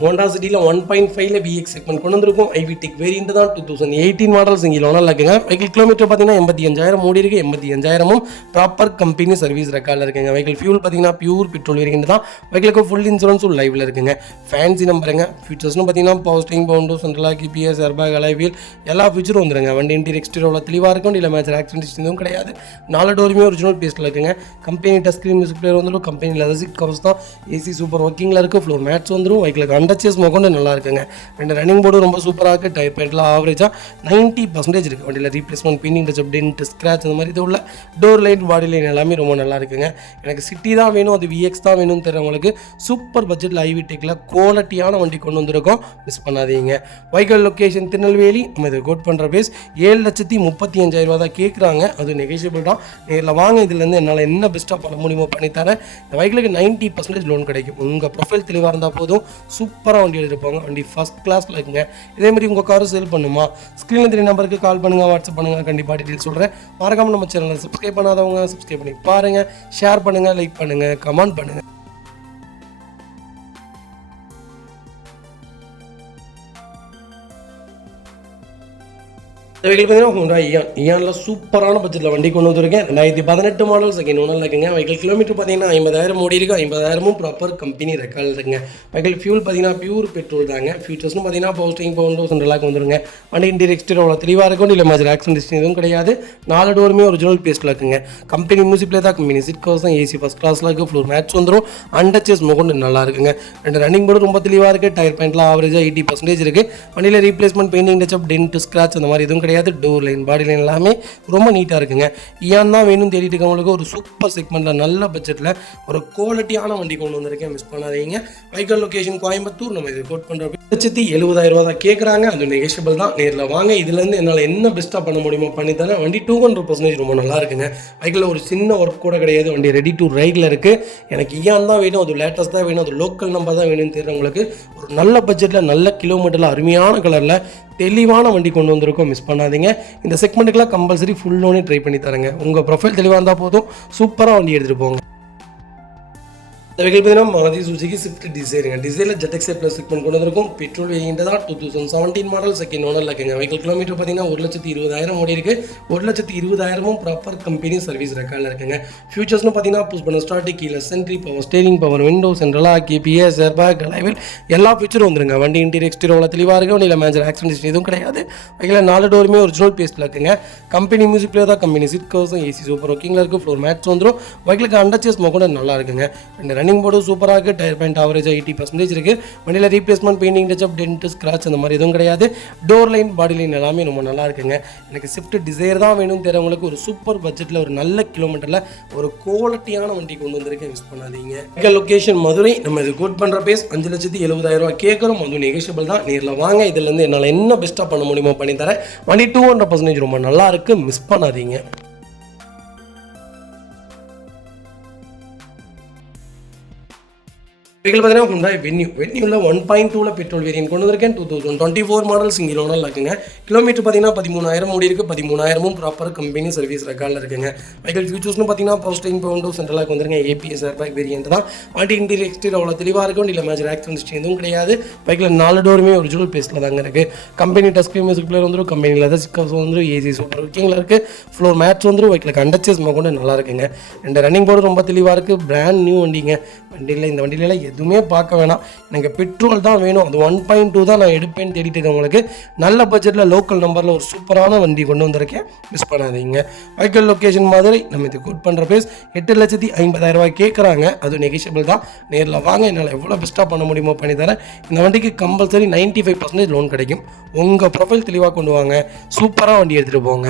ஹோண்டா சிட்டியில் 1.5 VX செக்மெண்ட் கொண்டு வந்திருக்கும். ஐவிடெக் வேரியண்ட் தான். 2018 மாடல், சிங்கிள் ஓனரில் இருக்குங்க. வெஹிக்கிள் கிலோமீட்டர் பார்த்தீங்கன்னா 85,000 ஓடி இருக்குது. 85,000ம் ப்ராப்பர் கம்பெனி சர்வீஸ் ரெக்கார்டில் இருக்குங்க. வெஹிக்கிள் ஃபியூல் பார்த்தீங்கன்னா பியூர் பெட்ரோல் வேரியண்ட் தான். வெஹிக்கிளுக்கு ஃபுல் இன்சூரன்ஸும் லைவில் இருக்குங்க. ஃபேன்சி நம்பருங்க. ஃபியூச்சர்ஸ்னு பார்த்தீங்கன்னா பவர்ஸ்டிங், பவுண்டோஸ், சென்ட்ரல் லாக், கேபிஎஸ், ஏர்பேக், அலைவில் எல்லா ஃபியூச்சரும் வந்துருங்க. வண்டி இன்டீரியர் எக்ஸ்டீரியர் தெளிவாக இருக்கும். இல்லை மேஜர் ஆக்சிடென்ட் எதுவும் கிடையாது. 4 டோருமே ஒரிஜினல் பேஸ்ட்டில் இருக்குங்க. Company touch screen music player வந்துடும். கம்பெனி லெதர் சீட் கவர்ஸ் தான். ஏசி சூப்பர் ஒர்க்கிங்கில் இருக்குது. இருக்குது, ஃப்ளோர் மேட்ஸ் வந்துடும், வெஹிக்கிளுக்கு அண்டர்ச்சேஸ் கொண்டு நல்லா இருக்குங்க. ரெண்டு ரன்னிங் போர்டு ரொம்ப சூப்பராக இருக்குது. டயர் பேண்ட்லாம் ஆவரேஜாக 90% இருக்குது. வண்டியில் ரீப்ளேஸ்மெண்ட், பின்னிங் டச்சப், டென்ட், ஸ்க்ராச் அந்த மாதிரி இது உள்ள டோர் லைன், பாடி லைன் எல்லாமே ரொம்ப நல்லா இருக்குங்க. எனக்கு சிட்டி தான் வேணும், அது விஎக்ஸ் தான் வேணும்னு தெரிஞ்சவங்களுக்கு சூப்பர் பட்ஜெட்டில் ஐவி டெக்கில் குவாலிட்டியான வண்டி கொண்டு வந்திருக்கோம், மிஸ் பண்ணாதீங்க. Vehicle location Tirunelveli. நம்ம இதை கோட் பண்ணுற பேஸ் 7,35,000 தான் கேட்குறாங்க, அது நெகோஷியபிள் தான். நேரில் வாங்க, இதுலேருந்து என்னால் என்ன பெஸ்ட்டாக பண்ண முடியுமோ பண்ணித்தரேன். இந்த வெஹிக்கிளுக்கு 90% லோன் கிடைக்கும். உங்கள் ப்ரொஃபைல் தெளிவாக இருந்தால் போதும், சூப்பராக வண்டி எடுத்துருப்பாங்க. வண்டி ஃபஸ்ட் கிளாஸில் இருக்குங்க. இதேமாதிரி உங்கள் காரை சேல் பண்ணுமா, ஸ்க்ரீனில் 3 நம்பருக்கு கால் பண்ணுங்கள், வாட்ஸ்அப் பண்ணுங்கள், கண்டிப்பாக டீட்டெயில் சொல்கிறேன். மறக்காமல் நம்ம சேனலை சப்ஸ்கிரைப் பண்ணாதவங்க சப்ஸ்கிரைப் பண்ணி பாருங்கள், ஷேர் பண்ணுங்கள், லைக் பண்ணுங்கள், கமெண்ட் பண்ணுங்கள். இந்த வெஹிக்கிள் பார்த்தீங்கன்னா ஹோண்டா இயானில் சூப்பரான பட்ஜெட்டில் வண்டி கொண்டு வந்திருக்கேன். 2018 மாடல் செகண்ட் ஓனர் இருக்குங்க. வெஹிக்கிள் கிலோமீட்டர் பார்த்தீங்கன்னா 50,000 ஓடி இருக்குது. 50,000 ப்ராப்பர் கம்பெனி ரெக்கார்டு இருக்குங்க. வெஹிக்கிள் ஃபியூல் பார்த்தீங்கன்னா பியூர் பெட்ரோல் தாங்க. ஃபியூச்சர்ஸ்னு பார்த்தீங்கன்னா பவுஸ்டிங் பவுண்டோ சென்ட்ரலாக வந்துருங்க. வண்டி இன்டீரியர் எக்ஸ்டீரியர் அவ்வளோ தெளிவாக இருக்கும், இல்லை மேஜர் ஆக்சிடென்ட் எதுவும் கிடையாது. 4 டோருமே ஒரிஜினல் பேஸ்ட்டில் இருக்குங்க. கம்பெனி மியூசிக்கில் தான், கம்பெனி சீட் கவர்ஸ் தான், ஏசி ஃபஸ்ட் கிளாஸில் இருக்குது, ஃப்ளோர் மேட்ச் வந்துடும், அண்டர்ச்சேஸ் கொண்டு நல்லா இருக்குங்க. ரெண்டு ரன்னிங் போர்டு ரொம்ப தெளிவாக இருக்குது. டயர் பாயிண்ட்லாம் ஆவரேஜாக 80% இருக்குது. வண்டியில் replacement, painting touch up, dent, scratch அந்த மாதிரி எதுவும் கிடையாது. டோர் லைன், பாடி லைன் எல்லாமே ரொம்ப நீட்டாக இருக்குங்க. இயான் தான் வேணும் தேடிட்டு இருக்கவங்களுக்கு ஒரு சூப்பர் செக்மெண்ட்டில் நல்ல பட்ஜெட்டில் ஒரு குவாலிட்டியான வண்டி கொண்டு வந்திருக்கேன், மிஸ் பண்ணாதீங்க. Vehicle location Coimbatore. நம்ம இது கோட் பண்ணுற 1,70,000 தான் கேட்குறாங்க, அது நெகோஷியபிள் தான். நேரில் வாங்க, இதுலேருந்து என்னால் என்ன பெஸ்ட்டாக பண்ண முடியுமோ பண்ணித்தரேன். வண்டி 200% ரொம்ப நல்லா இருக்குங்க. வெஹிக்கிளில் ஒரு சின்ன ஒர்க் கூட கிடையாது. வண்டி ரெடி டு ரைடில் இருக்குது. எனக்கு இயான் தான் வேணும், அது லேட்டஸ்ட் தான் வேணும், அது லோக்கல் நம்பர் தான் வேணும்னு தெரிஞ்சவங்களுக்கு ஒரு நல்ல பட்ஜெட்டில் நல்ல கிலோமீட்டரில் அருமையான கலரில் தெளிவான வண்டி கொண்டு வந்திருக்கோம், மிஸ் பண்ணாதீங்க. இந்த செக்மெண்ட்டுக்கெல்லாம் கம்பல்சரி ஃபுல் லோனே ட்ரை பண்ணி தரேங்க. உங்கள் ப்ரொஃபைல் தெளிவாக இருந்தால் போதும், சூப்பராக வண்டி எடுத்துகிட்டு போங்க. இந்த வெஹிக்கிள் பார்த்தீங்கன்னா மாருதி சுசுகி ஸ்விஃப்ட் டிசைருங்க. டிசைரில் ZX ப்ளஸ் செக்மெண்ட் கொண்டு வந்திருக்கும். பெட்ரோல் வேரியண்ட் தான், 2017 மாடல் செகண்ட் ஓனரில் இருக்குங்க. வெஹிக்கிள் கிலோமீட்டர் பார்த்தீங்கன்னா 1,20,000 ஓடி இருக்குது. 1,20,000 ப்ராப்பர் கம்பெனி சர்வீஸ் ரெக்கார்டில் இருக்குங்க. ஃபியூச்சர்ஸ்னு பார்த்தீங்கன்னா புஷ் பண்ண ஸ்டார்ட், கீழே சென்ட்ரி, பவர் ஸ்டேரிங், பவர் விண்டோ, சென்ட்ரலாக கேபிஎஸ், ஏர்பேக், அலைவில் எல்லா ஃபீச்சரும் வந்துருங்க. வண்டி இன்டீரியர் எக்ஸ்டீரியர் தெளிவாக இருக்குது. வண்டியில் மேஜர் ஆக்சிடென்ட் எதுவும் கிடையாது. வெஹிக்கில் 4 டோருமே ஒரிஜினல் பேஸ்ட்டில் இருக்குங்க. கம்பெனி மியூசிக்கில் தான், கம்பெனி சீட் கவர்ஸும், ஏசி சூப்பர் ஒர்க்கிங்கில் இருக்குது, ஃப்ளோர் மேட்ச் வந்துடும். வெஹிக்கிளுக்கு அண்டர்ச்சேஸ் கூட நல்லா இருக்குங்க. ரெண்டு ரன்னிங் போர்டு சூப்பராக இருக்குது. டயர் பாயிண்ட் ஆவரேஜாக 80% இருக்குது. வண்டியில் replacement, painting touch up, dent, scratch அந்த மாதிரி எதுவும் கிடையாது. டோர் லைன், பாடி லைன் எல்லாமே ரொம்ப நல்லா இருக்குங்க. எனக்கு ஸ்விஃப்ட் டிசைர் தான் வேணும் தெரிஞ்சவங்களுக்கு ஒரு சூப்பர் பட்ஜெட்டில் ஒரு நல்ல கிலோமீட்டரில் ஒரு குவாலிட்டியான வண்டி கொண்டு வந்திருக்கேன், மிஸ் பண்ணாதீங்க. லொக்கேஷன் மதுரை. நம்ம இது கோட் பண்ணுற பேஸ் 5,70,000 கேட்குறோம், அதுவும் நெகோஷியபிள் தான். நேரில் வாங்க, இதுலேருந்து என்னால் என்ன பெஸ்ட்டாக பண்ண முடியுமோ பண்ணி தரேன். வண்டி 200% ரொம்ப நல்லா இருக்குது, மிஸ் பண்ணாதீங்க. வெஹிக்கிள் பார்த்தீங்கன்னா ஹுண்டாய் வென்யூவில் 1.2 பெட்ரோல் வேரியன்ட் கொண்டு வந்திருக்கேன். 2024 மாடல் சிங்கிள் ஓனர் இருக்குங்க. கிலோமீட்டர் பார்த்தீங்கன்னா 13,000 ஓடி இருக்குது. 13,000 ப்ராப்பர் கம்பெனி சர்வீஸ் ரெக்கார்டில் இருக்குங்க. வெஹிக்கிள் ஃபியூச்சர்ஸ்னு பார்த்தீங்கன்னா பவுஸ்டிங் பவுண்டோ சென்ட்ரலாக வந்துருங்க. ஏபிஎஸ் ஏர்பேக் வேரியன்ட் தான். வண்டி இன்டீரியர் எக்ஸ்டீரியர் அவ்வளோ தெளிவாக இருக்கும், இல்லை மேஜர் ஆக்சிடென்ட் எதுவும் கிடையாது. வெஹிக்கில் 4 டோருமே ஒரிஜினல் பேஸ்ட்டில் தாங்க இருக்குது. Company touch screen music player வந்துடும், கம்பெனி லெதர் சிக்கர்ஸ் வந்துடும், ஏசி சூப்பர் ஒர்க்கிங்கில் இருக்குது, ஃப்ளோர் மேட்ச் வந்துடும். வெஹிக்கில் அண்டர்ச்சேஸ் கூட நல்லா இருக்குங்க. ரெண்டு ரன்னிங் போர்டு ரொம்ப தெளிவாக இருக்குது. பிராண்ட் நியூ வண்டிங்க. வண்டியில் இந்த வண்டியில எதுவுமே பார்க்க வேணாம், எனக்கு பெட்ரோல் தான் வேணும், அது 1.2 தான் நான் எடுப்பேன்னு தேடிட்டு இருக்கவங்களுக்கு நல்ல பட்ஜெட்டில் லோக்கல் நம்பரில் ஒரு சூப்பரான வண்டி கொண்டு வந்திருக்கேன், மிஸ் பண்ணாதீங்க. Vehicle location Madurai. நம்ம இது கோட் பண்ணுற பேஸ் 8,50,000 கேட்குறாங்க, அது நெகோஷியபிள் தான். நேரில் வாங்க, என்னால் எவ்வளோ பெஸ்ட்டாக பண்ண முடியுமோ பண்ணி தரேன். இந்த வண்டிக்கு கம்பல்சரி 95% லோன் கிடைக்கும். உங்கள் ப்ரொஃபைல் தெளிவாக கொண்டு வாங்க, சூப்பராக வண்டி எடுத்துகிட்டு போங்க.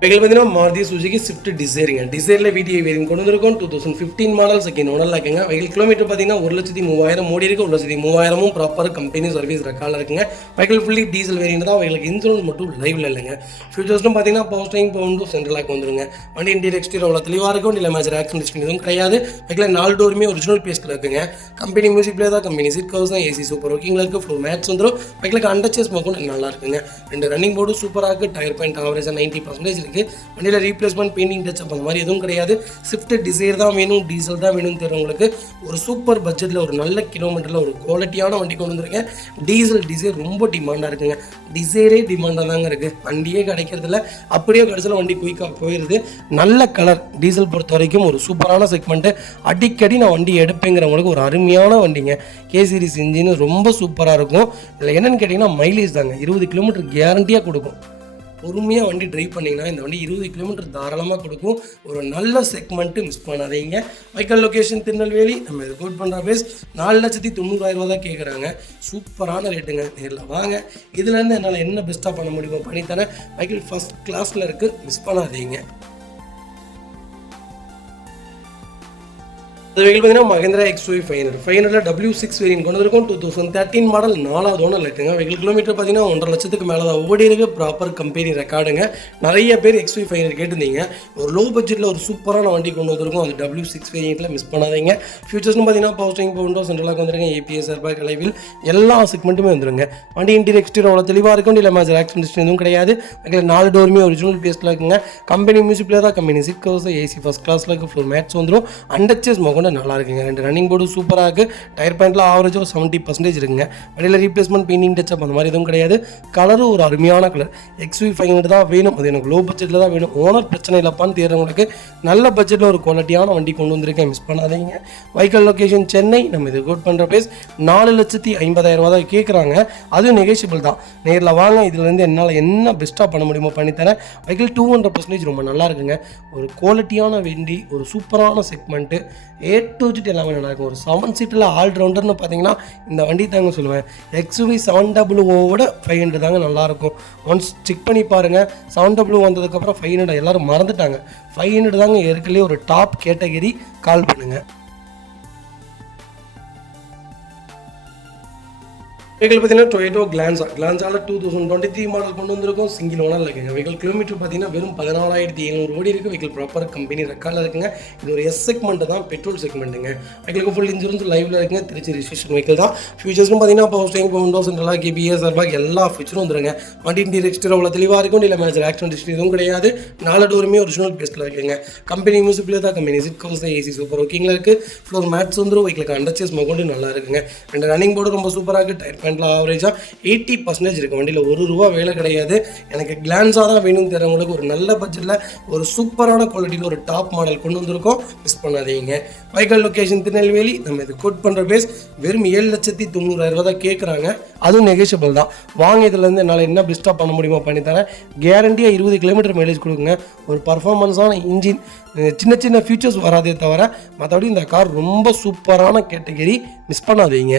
வெஹிக்கிள் பார்த்தீங்கன்னா மாருதி சுசுகி ஸ்விஃப்ட் டிசைருங்க. டிசைரில் VDI வேரியன்ட் கொண்டு வந்திருக்கும். 2015 மாடல் செகண்ட் ஓனரில் இருக்குங்க. வெஹிக்கிள் கிலோமீட்டர் பார்த்தீங்கன்னா 1,03,000 ஓடி இருக்குது. 1,03,000 ப்ராப்பர் கம்பெனி சர்வீஸ் ரெக்கார்டில் இருக்குங்க. வெஹிக்கிள் ஃபுல்லி டீசல் வேரியன்ட் தான். வெஹிக்கிளுக்கு இன்சூரன்ஸ் மட்டும் லைவ்ல இல்லைங்க. ஃபியூச்சர்ஸ்னு பார்த்தீங்கன்னா பவுஸ்டிங் பவுண்டோ சென்ட்ரலாக வந்துருங்க. வண்டி இன்டீரியர் எக்ஸ்டீரியர் அவ்வளோ தெளிவாக இருக்கும், இல்லை மேஜர் ஆக்சிடென்ட் எதுவும் கிடையாது. வெஹிக்கில் 4 டோருமே ஒரிஜினல் பேஸ்ட்டில் இருக்குங்க. கம்பெனி மியூசிக் பிளேயர் தான், கம்பெனி சீட் கவர்ஸ் தான், ஏசி சூப்பர் ஒர்க்கிங்கில் இருக்குது, ஃப்ளோர் மேட்ச் வந்துடும். வெஹிக்கிளுக்கு அண்டர்ச்சேஸ் நல்லா இருக்குங்க. ரெண்டு ரன்னிங் போர்டு சூப்பராக இருக்குது. டயர் பாயிண்ட் ஆவரேஜாக 90% இருக்குது. வண்டியில் ரீப்ளேஸ்மெண்ட், பெயிண்டிங் டச்சப் அந்த மாதிரி எதுவும் கிடையாது. ஸ்விஃப்ட் டிசைர் தான் வேணும், டீசல் தான் வேணும்னு தெரிஞ்சவங்களுக்கு ஒரு சூப்பர் பட்ஜெட்டில் ஒரு நல்ல கிலோமீட்டரில் ஒரு குவாலிட்டியான வண்டி கொண்டு வந்திருக்கேன். டிசைர் ரொம்ப டிமாண்டாக இருக்குங்க. டிசைரே டிமாண்டாக தாங்க இருக்குது. வண்டியே கிடைக்கிறதில்ல, அப்படியே கிடைச்சாலும் வண்டி குயிக்காக போயிடுது. நல்ல கலர் டீசல் பொறுத்த வரைக்கும் ஒரு சூப்பரான செக்மெண்ட்டு. அடிக்கடி நான் வண்டி எடுப்பேங்கிறவங்களுக்கு ஒரு அருமையான வண்டிங்க. கே சீரிஸ் இன்ஜின் ரொம்ப சூப்பராக இருக்கும். இதில் என்னென்னு கேட்டிங்கன்னா மைலேஜ் தாங்க, 20 கிலோமீட்டர் கேரண்டியாக கொடுக்கும். பொறுமையாக வண்டி ட்ரைவ் பண்ணிங்கன்னா இந்த வண்டி 20 கிலோமீட்டர் தாராளமாக கொடுக்கும். ஒரு நல்ல செக்மெண்ட்டு மிஸ் பண்ணாதீங்க. வைக்கல் லொக்கேஷன் திருநெல்வேலி. நம்ம இது கோட் பண்ணுற பேஸ் 4,90,000 தான் கேட்குறாங்க. சூப்பரான ரேட்டுங்க. நேரில் வாங்க. இதுலேருந்து என்னால் என்ன பெஸ்ட்டாக பண்ண முடியுமோ பண்ணித்தரேன். வைக்கல் ஃபஸ்ட் கிளாஸில் இருக்குது, மிஸ் பண்ணாதீங்க. இந்த வெஹிக்கிள் பார்த்தீங்கன்னா மஹேந்திரா XUV 500 W6 வேரியன்ட் கொண்டு இருக்கும். 2013 மாடல் 4வது ஓனர் இருக்குங்க. வெஹிக்கிள் கிலோமீட்டர் பார்த்தீங்கன்னா 1.5 லட்சத்துக்கு மேலே தான் ஓடி இருக்கு. ப்ராப்பர் கம்பெனி ரெக்கார்டுங்க. நிறைய பேர் XUV 500 கேட்டிருந்தீங்க. ஒரு லோ பட்ஜெட்டில் ஒரு சூப்பரான வண்டி கொண்டு வந்திருக்கும். அது W6 வேரியண்ட்டில் மிஸ் பண்ணாதீங்க. ஃபியூச்சர்ஸ்னு பார்த்தீங்கன்னா பவர் ஸ்டீரிங், விண்டோ சென்ட்ரலாக வந்துருங்க. APS ஏர்பேக், அலைவில் எல்லா செக்மெண்ட்டுமே வந்துருங்க. வண்டி இன்டீரியர் எக்ஸ்டீரியர் அவ்வளோ தெளிவாக இருக்கும். இல்லை மேஜர் ஆக்சிடென்ட் எதுவும் கிடையாது. வெஹிக்கிள் 4 டோருமே ஒரிஜினல் பேஸ்ட்டில் இருக்குங்க. கம்பெனி மியூசிக்கில் தான், company seat covers, AC first கிளாஸில் இருக்குது. ஃப்ளோர் மேட்ஸ் வந்துடும். அண்டச்சஸ் மொகொண்டு நல்லா இருக்குங்க. 2 ரன்னிங் போர்டு சூப்பராக இருக்குது. டயர் பாயிண்ட்டில் ஆவரேஜாக ஒரு 70% இருக்குங்க. வண்டியில் ரீப்ளேஸ்மெண்ட், பெயிண்டிங், டச்சப் அந்த மாதிரி எதுவும் கிடையாது. கலரும் ஒரு அருமையான கலர். XUV 500 தான் வேணும். அது எனக்கு லோ பட்ஜெட்டில் தான் வேணும். ஓனர் பிரச்சனை இல்லைப்பான்னு தேர்றவங்களுக்கு நல்ல பட்ஜெட்டில் ஒரு குவாலிட்டியான வண்டி கொண்டு வந்திருக்கேன், மிஸ் பண்ணாதீங்க. வைக்கல் லொக்கேஷன் சென்னை. நம்ம இது கோட் பண்ணுற பேஸ் 4,50,000 தான் கேட்குறாங்க. அதுவும் நெகோஷியபிள் தான். நேரில் வாங்க. இதுலேருந்து என்னால் என்ன பெஸ்ட்டாக பண்ண முடியுமோ பண்ணித்தரேன். வைக்கல் 200% ரொம்ப நல்லா இருக்குங்க. ஒரு குவாலிட்டியான வண்டி, ஒரு சூப்பரான செக்மெண்ட்டு, A to Z எல்லாமே நல்லா இருக்கும். ஒரு 7 சீட்டில் ஆல்ரவுண்டர்னு பார்த்தீங்கன்னா இந்த வண்டி தாங்க சொல்லுவேன். XUV 700ஓட 500 தாங்க நல்லாயிருக்கும். ஒன்ஸ் செக் பண்ணி பாருங்கள். 700 வந்ததுக்கப்புறம் 500 எல்லோரும் மறந்துட்டாங்க. 500 தாங்க ஏற்கனவே ஒரு டாப் கேட்டகரி. கால் பண்ணுங்கள். வெஹிக்கிள் பார்த்தீங்கன்னா டொயோட்டோ கிளான்ஸால் 2023 மாடல் கொண்டு வந்திருக்கும். சிங்கிள் ஓனர் இருக்குங்க. வெஹிக்கிள் கிலோமீட்டர் பார்த்தீங்கன்னா வெறும் 14,700 ஓடி இருக்குது. வெஹிக்கிள் ப்ராப்பர் கம்பெனி ரெக்கார்டில் இருக்குங்க. இது ஒரு செக்மெண்ட் தான், பெட்ரோல் செக்மெண்ட்டுங்க. வெஹிக்கிளுக்கு ஃபுல் இன்சூரன்ஸ் லைவில் இருக்குங்க. திருச்சி ரிஜிஸ்ட்ரேஷன் வெஹிக்கிள் தான். ஃபியூச்சர்ஸ்னு பார்த்தீங்கன்னா பவர் ஸ்டீரிங், விண்டோ சென்ட்ரலாக, ABS ஏர்பேக் எல்லா ஃபியூச்சரும் வந்துருங்க. வண்டி இன்டீரியர் எக்ஸ்டீரியர் அவ்வளோ தெளிவாக இருக்கும். இல்லை மேஜர் ஆக்சிடென்ட் எதுவும் கிடையாது. 4 டோருமே ஒரிஜினல் பேஸ்ட்டில் இருக்குங்க. கம்பெனி மியூசிக்கில் தான், company seat covers, AC super ஒர்க்கிங்கில் இருக்குது. ஃப்ளோர் மேட்ஸ் வந்துடும். வெஹிக்கிளுக்கு அண்டர்ச்சேஸ் மொகொண்டு நல்லா இருக்குங்க. 2 ரன்னிங் போர்டு ரொம்ப சூப்பராக இருக்குது. டயர் பாயிண்ட்டில் ஆவரேஜாக 80% இருக்குது. வண்டியில் ₹1 வேலை கிடையாது. எனக்கு கிளான்ஸாக தான் வேணும்னு தரவங்களுக்கு ஒரு நல்ல பட்ஜெட்டில் ஒரு சூப்பரான குவாலிட்டியில் ஒரு டாப் மாடல் கொண்டு வந்திருக்கோம், மிஸ் பண்ணாதீங்க. வைக்கல் லொக்கேஷன் திருநெல்வேலி. நம்ம இது கோட் பண்ணுற பேஸ் வெறும் 7,90,000 தான் கேட்குறாங்க. அதுவும் நெகோஷியபிள் தான். வாங்க. இதுலேருந்து என்னால் என்ன பெஸ்ட்டாக பண்ண முடியுமோ பண்ணித்தரேன். கேரண்டியாக 20 கிலோமீட்டர் மைலேஜ் கொடுக்குங்க. ஒரு பர்ஃபார்மன்ஸான இன்ஜின், சின்ன சின்ன ஃபீச்சர்ஸ் வராதே தவிர மற்றபடி இந்த கார் ரொம்ப சூப்பரான கேட்டகரி, மிஸ் பண்ணாதீங்க.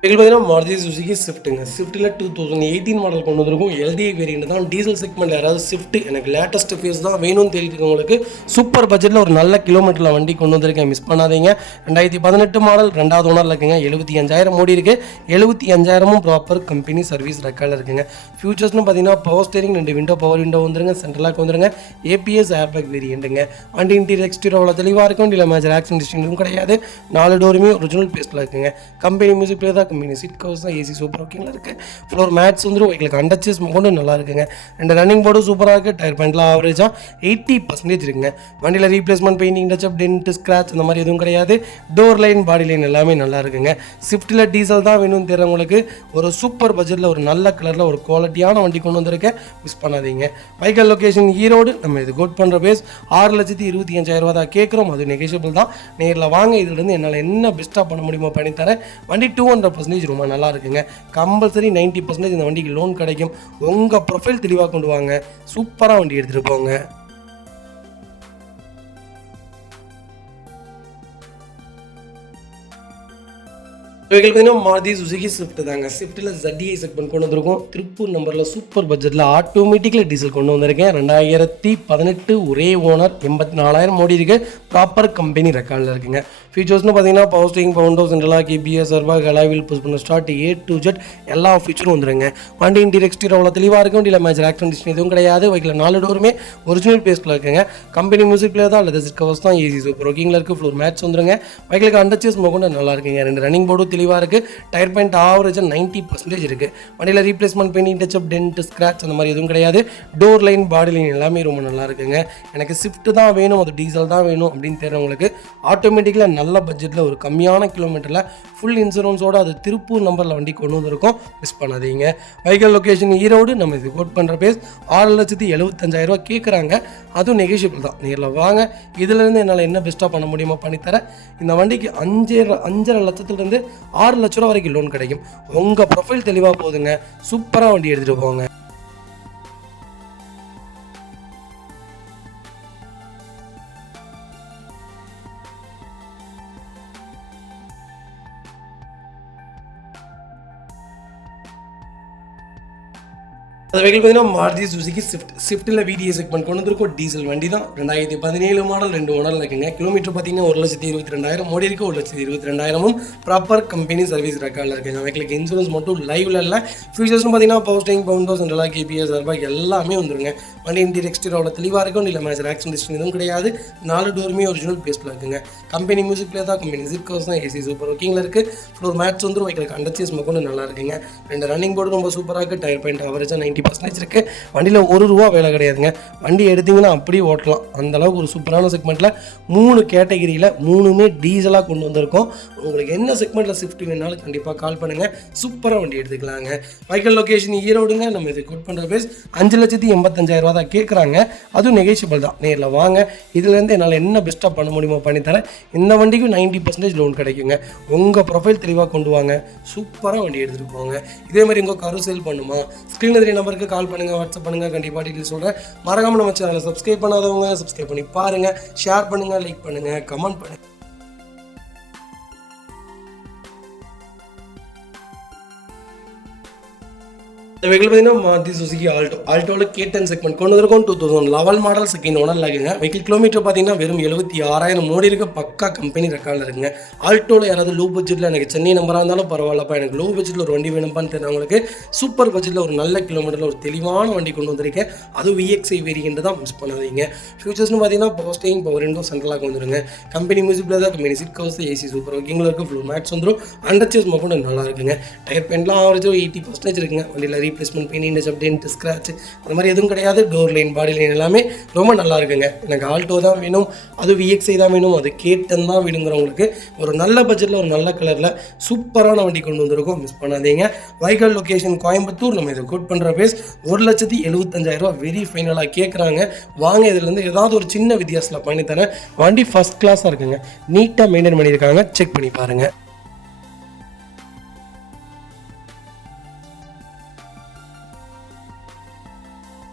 வெஹிக்கிள் பார்த்தீங்கன்னா மாருதி சுசுகி ஸ்விஃப்ட்டுங்க. ஸ்விஃப்ட்டில் 2018 மாடல் கொண்டு வந்திருக்கும். LDI வேரியண்ட் தான். டீசல் செக்மெண்ட் யாராவது ஸ்விஃப்ட் எனக்கு லேட்டஸ்ட் ஃபேஸ் தான் வேணும்னு தெரியுது உங்களுக்கு. சூப்பர் பட்ஜெட்டில் ஒரு நல்ல கிலோமீட்டரில் வண்டி கொண்டு வந்திருக்கேன், மிஸ் பண்ணாதீங்க. 2018 மாடல் 2வது ஓனரில் இருக்குங்க. 75,000 ஓடி இருக்குது. 75,000 ப்ராப்பர் கம்பெனி சர்வீஸ் ரெக்கார்டில் இருக்குங்க. ஃபியூச்சர்ஸ்னு பார்த்தீங்கன்னா power steering, 2 window power window வந்துருங்க. சென்ட்ரலாக வந்துருங்க. APS ஏர்பேக் வேரியண்ட்டுங்க. வண்டி இன்டீரியர் எக்ஸ்டீரியர் அவ்வளோ தெளிவாக இருக்கும். இல்லை மேஜர் ஆக்சிடென்ட் கிடையாது. 4 டோருமே ஒரிஜினல் பேஸ்ட்டில் இருக்குங்க. கம்பெனி மியூசிக் பிளே தான், கம்பெனி சீட் கவர்ஸ் தான், AC சூப்பர் ஒர்க்கிங்கில் இருக்குது. ஃப்ளோர் மேட்ஸ் வந்துடும். வெஹிக்கிளுக்கு அண்டர்ச்சேஸ் கொண்டு நல்லா இருக்குங்க. 2 ரன்னிங் போர்டு சூப்பராக இருக்குது. டயர் பாயிண்ட்டில் ஆவரேஜாக 80% இருக்குங்க. வண்டியில் replacement, painting, touch up, dent, scratch அந்த மாதிரி எதுவும் கிடையாது. டோர் லைன், பாடி லைன் எல்லாமே நல்லா இருக்குங்க. ஸ்விஃப்ட்டில் டீசல் தான் வேணும்னு தெரிறவங்களுக்கு ஒரு சூப்பர் பட்ஜெட்டில் ஒரு நல்ல கலரில் ஒரு குவாலிட்டியான வண்டி கொண்டு வந்திருக்கேன், மிஸ் பண்ணாதீங்க. வைக்கல் லொக்கேஷன் ஈரோடு. நம்ம இது கோட் பண்ணுற பேஸ் 6,25,000 தான் கேட்குறோம். அது நெகோஷியபிள் தான். நேரில் வாங்க. இதுலேருந்து என்னால் என்ன பெஸ்ட்டாக பண்ண முடியுமோ பண்ணித்தரேன். வண்டி 200% ரொம்ப நல்லா இருக்குங்க. கம்பல்சரி 90% இந்த வண்டிக்கு லோன் கிடைக்கும். உங்கள் ப்ரொஃபைல் தெளிவாக கொண்டு வாங்க. சூப்பராக வண்டி எடுத்துகிட்டு போங்க. வெஹிக்கிள் பார்த்தீங்கன்னா மாருதி சுசுகி ஸ்விஃப்ட் தாங்க. ஸ்விஃப்ட்டில் ZDI செக்மெண்ட் கொண்டு வந்திருக்கோம். திருப்பூர் நம்பரில் சூப்பர் பட்ஜெட்டில் ஆட்டோமேட்டிக்கில் டீசல் கொண்டு வந்திருக்கேன். 2018 ஒரே ஓனர். 84,000 ஓடி இருக்குது. ப்ராப்பர் கம்பெனி ரெக்கார்டில் இருக்குங்க. ஃபீச்சர்ஸ்னு பார்த்தீங்கன்னா பவர் ஸ்டீரிங், விண்டோ சென்ட்ரலாக, ABS ஏர்பேக், அலாவில் புஷ் பண்ண ஸ்டார்ட், A to Z எல்லா ஃபீச்சரும் வந்துருங்க. வண்டி இன்டீரியர் எக்ஸ்டீரியர் அவ்வளோ தெளிவாக இருக்கும். வண்டியில் மேஜர் ஆக்சிடென்ட் எதுவும் கிடையாது. வெஹிக்கிள் 4 டோருமே ஒரிஜினல் பேஸ்ட்டில் இருக்குங்க. கம்பெனி மியூசிக் பிளே தான், லெதர் சீட் கவர்ஸ் தான், AC சூப்பர் ஒர்க்கிங்கில் இருக்குது. ஃப்ளோர் மேட்ச் வந்துருங்க. வெஹிக்கிளுக்கு அண்டர்ச்சேஸ் மொகொண்டு நல்லா இருக்குங்க. 2 ரன்னிங் போர்டு தெளிவாக இருக்குது. டயர் பாயிண்ட் ஆவரேஜாக 90% இருக்குது. வண்டியில் replacement, painting, touch up, dent, scratch அந்த மாதிரி எதுவும் கிடையாது. டோர் லைன், பாடி லைன் எல்லாமே ரொம்ப நல்லா இருக்குங்க. எனக்கு ஸ்விஃப்ட் தான் வேணும், அது டீசல் தான் வேணும் அப்படின்னு தெரிறவங்களுக்கு ஆட்டோமேட்டிக்கலாக நல்ல பட்ஜெட்டில் ஒரு கம்மியான கிலோமீட்டரில் ஃபுல் இன்சூரன்ஸோடு அது திருப்பூர் நம்பரில் வண்டி கொண்டு வந்திருக்கோம். மிஸ் பண்ணாதீங்க. Vehicle location Erode. நம்ம இது கோட் பண்ணுற பேஸ் 6,75,000 கேட்குறாங்க. அதுவும் நெகோஷியபிள் தான். நேரில் வாங்க. இதுலேருந்து என்னால் என்ன பெஸ்ட்டாக பண்ண முடியுமோ பண்ணித்தரேன். இந்த வண்டிக்கு 5.5 லட்சத்துலேருந்து 6 லட்ச ரூபா வரைக்கும் லோன் கிடைக்கும். உங்கள் ப்ரொஃபைல் தெளிவாக போகுதுங்க. சூப்பராக வண்டி எடுத்துகிட்டு போங்க. அந்த வெஹிக்கிள் பார்த்தீங்கன்னா மாருதி சுசுகி ஸ்விஃப்ட்டில் VDI செக்மெண்ட் கொண்டு வந்திருக்கும். டீசல் வண்டி தான். 2017 மாடல், 2 ஓனரில் இருக்குங்க. கிலோமீட்டர் பார்த்தீங்கன்னா 1,22,000 ஓடி இருக்கு. 1,22,000 ப்ராப்பர் கம்பெனி சர்வீஸ் ரெக்கார்டில் இருக்குங்க. வெஹிக்கிளுக்கு இன்சூரன்ஸ் மட்டும் லைவ்ல இல்லை. ஃபியூச்சர்ஸ்னு பார்த்தீங்கன்னா பவர் ஸ்டீரிங், பவுண்டோ, சென்ட்ரலாக KPS எல்லாமே வந்துருங்க. வண்டி இன்டீரியர் எக்ஸ்டீரியர் அவ்வளோ தெளிவாக இருக்கும். இல்லை மேஜர் ஆக்சிடென்ட் எதுவும் கிடையாது. 4 டோருமே ஒரிஜினல் பேஸ்ட்டில் இருக்குங்க. கம்பெனி மியூசிக் பிளே தான். கம்பெனி ஜிப் கவர்ஸ் தான். AC சூப்பர் ஒர்க்கிங்கில் இருக்குது. ஃப்ளோர் மேட்ச் வந்துடும். வெஹிக்கிளுக்கு அண்டர்ச்சேஸ் மக்களும் நல்லா இருக்குங்க. 2 ரன்னிங் போர்டு ரொம்ப சூப்பராக இருக்குது. டயர் பாயிண்ட் அவரேஜாக 90% இருக்குது. வண்டியில் ₹1 வேலை கிடையாதுங்க. வண்டி எடுத்திங்கன்னா அப்படியே ஓட்டலாம். அந்தளவுக்கு ஒரு சூப்பரான செக்மெண்ட்டில் 3 கேட்டகிரியில் 3மே டீசலாக கொண்டு வந்திருக்கோம். உங்களுக்கு என்ன செக்மெண்ட்டில் ஸ்விஃப்ட் வேணாலும் கண்டிப்பாக கால் பண்ணுங்கள். சூப்பராக வண்டி எடுத்துக்கலாங்க. வெஹிக்கிள் லொக்கேஷன் ஈரோடுங்க. நம்ம இது கோட் பண்ணுற பேஸ் 5,85,000 தான் கேட்குறாங்க. அதுவும் நெகோஷியபிள் தான். நேரில் வாங்க. இதுலேருந்து என்னால் என்ன பெஸ்ட்டாக பண்ண முடியுமோ பண்ணித்தரேன். இந்த வண்டிக்கும் 90% லோன் கிடைக்குங்க. உங்கள் ப்ரொஃபைல் தெளிவாக கொண்டு வாங்க. சூப்பராக வண்டி எடுத்துகிட்டு போங்க. இதே மாதிரி உங்கள் காரும் சேல் பண்ணுமா? ஸ்க்ரீனில் 3 நம்பருக்கு கால் பண்ணுங்கள், வாட்ஸ்அப் பண்ணுங்கள். கண்டிப்பாக டீட்டெயில் சொல்கிறேன். மறக்காமல் நம்ம சேனலை சப்ஸ்கிரைப் பண்ணாதவங்க சப்ஸ்கிரைப் பண்ணி பாருங்கள். ஷேர் பண்ணுங்கள், லைக் பண்ணுங்கள், கமெண்ட் பண்ணுங்கள். இந்த வெஹிக்கிள் பார்த்தீங்கன்னா மாருதி சுசுகி ஆல்டோவில் K10 செக்மெண்ட் கொண்டு வந்திருக்கோம். 2011 மாடல், செகண்ட் ஓனரில் இருக்குங்க. வெஹிக்கிள் கிலோமீட்டர் பார்த்தீங்கன்னா வெறும் 76,000 ஓடி இருக்க. பக்கா கம்பெனி ரெக்கார்டில் இருக்குங்க. ஆல்டோவில் யாராவது லோ பட்ஜெட்டில் எனக்கு சென்னை நம்பராக இருந்தாலும் பரவாயில்லப்பா, எனக்கு லோ பட்ஜெட்டில் ஒரு வண்டி வேணும்ப்பான்னு தெரிஞ்சவங்களுக்கு சூப்பர் பட்ஜெட்டில் ஒரு நல்ல கிலோமீட்டரில் ஒரு தெளிவான வண்டி கொண்டு வந்திருக்கேன். அதுவும் VXI வேரியன்ட் தான். மிஸ் பண்ணாதீங்க. ஃபியூச்சர்ஸ்னு பார்த்தீங்கன்னா பவர் ஸ்டீரிங், பவர் விண்டோ, சென்ட்ரலாக வந்துருங்க. கம்பெனி மியூசிக் பிளே தான். Company seat covers, AC super ஒர்க்கிங்கில் இருக்குது. ஃப்ளோர் மேட்ச் வந்துடும். அண்டர்ச்சேஸ் மக்கள் நல்லா இருக்குங்க. டயர் பெயிண்ட்லாம் ஆவரேஜாக 80% இருக்குங்க. வண்டியில் ரீப்ளேஸ்மெண்ட், பெயிண்ட், டென்ட், ஸ்க்ராட்ச் அந்த மாதிரி எதுவும் கிடையாது. டோர் லைன், பாடி லைன் எல்லாமே ரொம்ப நல்லா இருக்குங்க. எனக்கு ஆல்டோ தான் வேணும், அது VXI தான் வேணும், அது K10 தான் வேணுங்கிறவங்களுக்கு ஒரு நல்ல பட்ஜெட்டில் ஒரு நல்ல கலரில் சூப்பரான வண்டி கொண்டு வந்திருக்கோம். மிஸ் பண்ணாதீங்க. Vehicle location Coimbatore. நம்ம இதை கோட் பண்ணுற பேஸ் 1,75,000 வெரி ஃபைனலாக கேட்குறாங்க. வாங்க, இதுலேருந்து ஏதாவது ஒரு சின்ன வித்தியாசத்தில் பண்ணித்தரேன். வண்டி ஃபஸ்ட் கிளாஸாக இருக்குங்க. நீட்டாக மெயின்டைன் பண்ணியிருக்காங்க. செக் பண்ணி பாருங்கள்.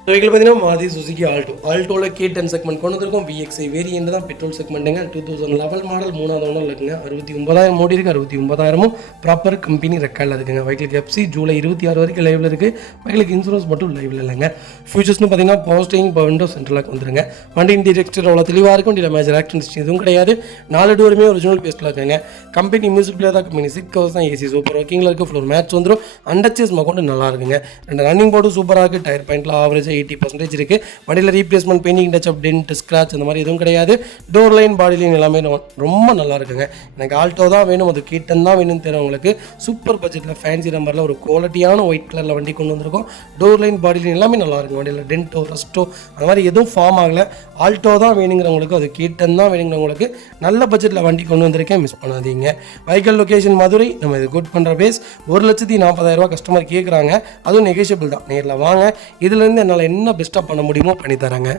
வெஹிக்கிள் பார்த்தீங்கன்னா மாருதி சுசுகி ஆல்டோவில் K10 செக்மெண்ட் கொண்டு வந்திருக்கோம். VXI வேரியன்ட் தான். பெட்ரோல் செக்மெண்ட்டுங்க. 2011 மாடல், 3வது ஓனர் இருக்குங்க. 69,000 ஓடி இருக்குது. 69,000 ப்ராப்பர் கம்பெனி ரெக்கார்டில் இருக்குங்க. வெஹிக்கிளுக்கு FC ஜூலை 26 வரைக்கும் லைவில் இருக்குது. வெஹிக்கிளுக்கு இன்சூரன்ஸ் மட்டும் லைவில் இல்லைங்க. ஃபியூச்சர்ஸ்னு பார்த்தீங்கன்னா பவர் ஸ்டீரிங், பவர் விண்டோ, சென்ட்ரலாக வந்துருங்க. வண்டி இன்டீரியர் எக்ஸ்டீரியர் அவ்வளோ தெளிவாக இருக்கும். இல்லை மேஜர் ஆக்சிடென்ட் எதுவும் கிடையாது. 4 டோருமே ஒரிஜினல் பேஸ்ட்டில் இருக்குங்க. கம்பெனி மியூசிக் பிளே தான். கம்பெனி சீட் கவர்ஸ் தான். AC சூப்பர் ஒர்க்கிங்கில் இருக்குது. ஃப்ளோர் மேட்ச் வந்துடும். அண்டர்ச்சேஸ் மக்கள் நல்லா இருக்குங்க. 2 ரன்னிங் போர்டும் சூப்பராக இருக்குது. டயர் பாயிண்ட்டில் ஆவரேஜ் 80% இருக்குது. வண்டியில் replacement, painting, touch up, dent, scratch அந்த மாதிரி எதுவும் கிடையாது. டோர் லைன், பாடி லைன் எல்லாமே ரொம்ப நல்லா இருக்குங்க. எனக்கு ஆல்டோ தான் வேணும், அது K10 தான் வேணும்னு தெரியுறவங்களுக்கு சூப்பர் பட்ஜெட்டில் ஃபேன்சி நம்பரில் ஒரு குவாலிட்டியான ஒயிட் கலரில் வண்டி கொண்டு வந்திருக்கோம். டோர் லைன், பாடி லைன் எல்லாமே நல்லா இருக்கும். வண்டியில் டென்ட்டோ, ரஸ்ட்டோ அந்த மாதிரி எதுவும் ஃபார்ம் ஆகலை. ஆல்டோ தான் வேணுங்கிறவங்களுக்கு, அது K10 தான் வேணுங்கிறவங்களுக்கு நல்ல பட்ஜெட்டில் வண்டி கொண்டு வந்திருக்கேன். மிஸ் பண்ணாதீங்க. Vehicle location Madurai. நம்ம இது கோட் பண்ணுற பேஸ் 1,40,000 கஸ்டமர் கேட்குறாங்க. அதுவும் நெகோஷியபிள் தான். நேரில் வாங்க. இதுலேருந்து என்னால் என்ன பெஸ்ட்டாக பண்ண முடியுமோ பண்ணி தராங்க.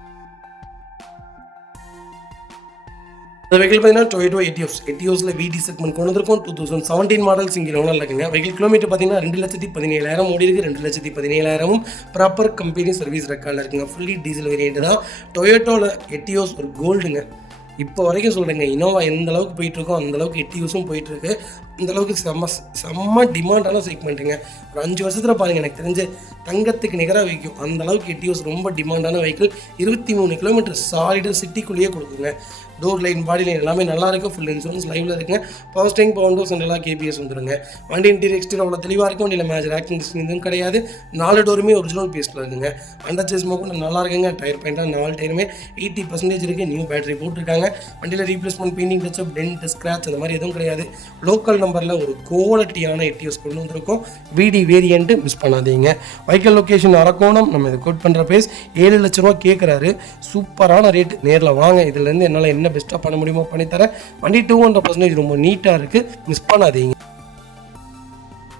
இந்த வெஹிக்கிள் பார்த்தீங்கன்னா டொயோட்டோ எட்டியோஸில் VD செக்மெண்ட் கொண்டு வந்திருக்கோம். 2017 மாடல், சிங்கிள் ஓனர் இருக்குங்க. வெஹிக்கிள் கிலோமீட்டர் பார்த்தீங்கன்னா 2,17,000 ஓடி இருக்குது. 2,17,000 ப்ராப்பர் கம்பெனி சர்வீஸ் ரெக்கார்டில் இருக்குங்க. ஃபுல்லி டீசல் வேரியன்ட் தான். டொயோட்டோவில் எட்டியோஸ் ஒரு கோல்டுங்க. இப்போ வரைக்கும் சொல்கிறேங்க, இனோவா எந்த அளவுக்கு போயிட்டுருக்கோ அந்தளவுக்கு எட்டியோஸும் போயிட்டுருக்கு. அந்தளவுக்கு செம்ம டிமாண்டான செக்மெண்ட்டுங்க. ஒரு 5 வருஷத்தில் பாருங்கள், எனக்கு தெரிஞ்சு தங்கத்துக்கு நிகராக வைக்கும். அந்தளவுக்கு எட்டியோஸ் ரொம்ப டிமாண்டான வெஹிக்கிள். 23 கிலோமீட்டர் சாலிடாக சிட்டிக்குள்ளேயே கொடுக்குங்க. டோர் லைன், பாடி லைன் எல்லாமே நல்லா இருக்குது. ஃபுல் இன்சூரன்ஸ் லைவில் இருக்குங்க. பவர் ஸ்டீரிங், பவர் விண்டோ, சென்ட்ரலாக KPS வந்துருங்க. வண்டி இன்டீரியர் எக்ஸ்டீரியர் அவ்வளோ தெளிவாக இருக்கும். வண்டியில் மேஜர் ஆக்சிடென்ட் எதுவும் கிடையாது. 4 டோருமே ஒரிஜினல் பேஸ்ட்டில் இருக்குங்க. அண்டர்ச்சேஸ் மோக்கும் நல்லா இருக்குங்க. டயர் பாயிண்ட்டாக 4 டயருமே 80% இருக்குது. நியூ பேட்டரி போட்டிருக்காங்க. வண்டியில் replacement, painting, touch up, dent, scratch அந்த மாதிரி எதுவும் கிடையாது. லோக்கல் நம்பரில் ஒரு குவாலிட்டியான எட்டியோஸ் கொண்டு வந்திருக்கோம். VD variant. மிஸ் பண்ணாதீங்க. Vehicle location Arakkonam. நம்ம இது கோட் பண்ணுற பேஸ் 7 லட்ச ரூபா கேட்குறாரு. சூப்பரான ரேட். நேரில் வாங்க. இதுலேருந்து என்னால் என்ன என்ன பெஸ்ட்டாக பண்ண முடியுமோ பண்ணித்தரேன். வண்டி 200% ரொம்ப நீட்டாக இருக்குது, மிஸ் பண்ணாதீங்க.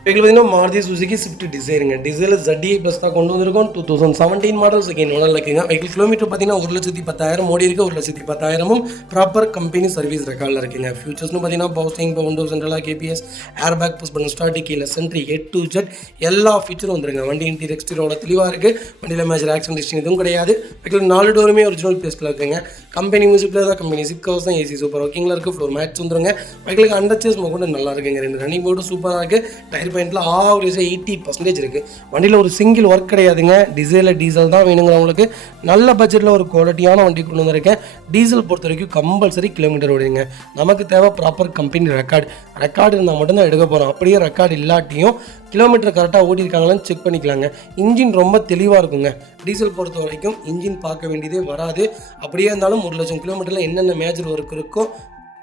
வெஹிக்கிள் பார்த்தீங்கன்னா மாருதி சுசுகி ஸ்விஃப்ட் டிசைருங்க. டிசைரில் ZDI ப்ளஸ் தான் கொண்டு வந்திருக்கோம். 2017 மாடல் செகண்ட் ஓனரில் இருக்குங்க. வெஹிக்கிள் கிலோமீட்டர் பார்த்தீங்கன்னா 1,10,000 ஓடி இருக்குது. 1,10,000 ப்ராப்பர் கம்பெனி சர்வீஸ் ரெக்கார்டில் இருக்குங்க. ஃபியூச்சர்ஸ்னு பார்த்தீங்கன்னா பவுஸ்டிங், பவுண்டோ, சென்ட்ரலா, KPS, air bag, push button start, கீழே சென்ட்ரி, ஹெட் டு ஜெட் எல்லா ஃபீச்சரும் வந்துருங்க. வண்டி இன்டீரியர் எக்ஸ்டீரியரோட தெளிவாக இருக்குது. வண்டியில் மேஜர் ஆக்சிடென்ட் ஹிஸ்ட்ரி எதுவும் கிடையாது. வெஹிக்கிள் 4 டோருமே ஒரிஜினல் பேஸ்ட்டில் இருக்குங்க. கம்பெனி மியூசிக்கில் தான், கம்பெனி சிட் கவர்ஸ் தான், AC சூப்பர் ஒர்க்கிங்கில் இருக்குது. ஃப்ளோர் மேட்ச் வந்துருங்க. வெஹிக்கிளுக்கு அண்டர்ச்சேஸ் கூட நல்லா இருக்குங்க. 2 ரன்னிங் போர்டும் சூப்பராக இருக்குது. டயர் பாயிண்ட்டில் ஆவரேஜ் 80% இருக்குது. வண்டியில் ஒரு சிங்கிள் ஒர்க் கிடையாதுங்க. டீசல் தான் வேணுங்கிறவங்களுக்கு நல்ல பட்ஜெட்டில் ஒரு குவாலிட்டியான வண்டி கொண்டு வந்திருக்கேன். டீசல் பொறுத்த வரைக்கும் கம்பல்சரி கிலோமீட்டர் ஓடுங்க. நமக்கு தேவை ப்ராப்பர் கம்பெனி ரெக்கார்டு இருந்தால் மட்டும்தான் எடுக்க போகிறோம். அப்படியே ரெக்கார்டு இல்லாட்டியும் கிலோமீட்டர் கரெக்டாக ஓடிருக்காங்களான்னு செக் பண்ணிக்கலாங்க. இன்ஜின் ரொம்ப தெளிவாக இருக்குங்க. டீசல் பொறுத்த வரைக்கும் இன்ஜின் பார்க்க வேண்டியதே வராது. அப்படியே இருந்தாலும் 1,00,000 கிலோமீட்டரில் என்னென்ன மேஜர் ஒர்க் இருக்கோ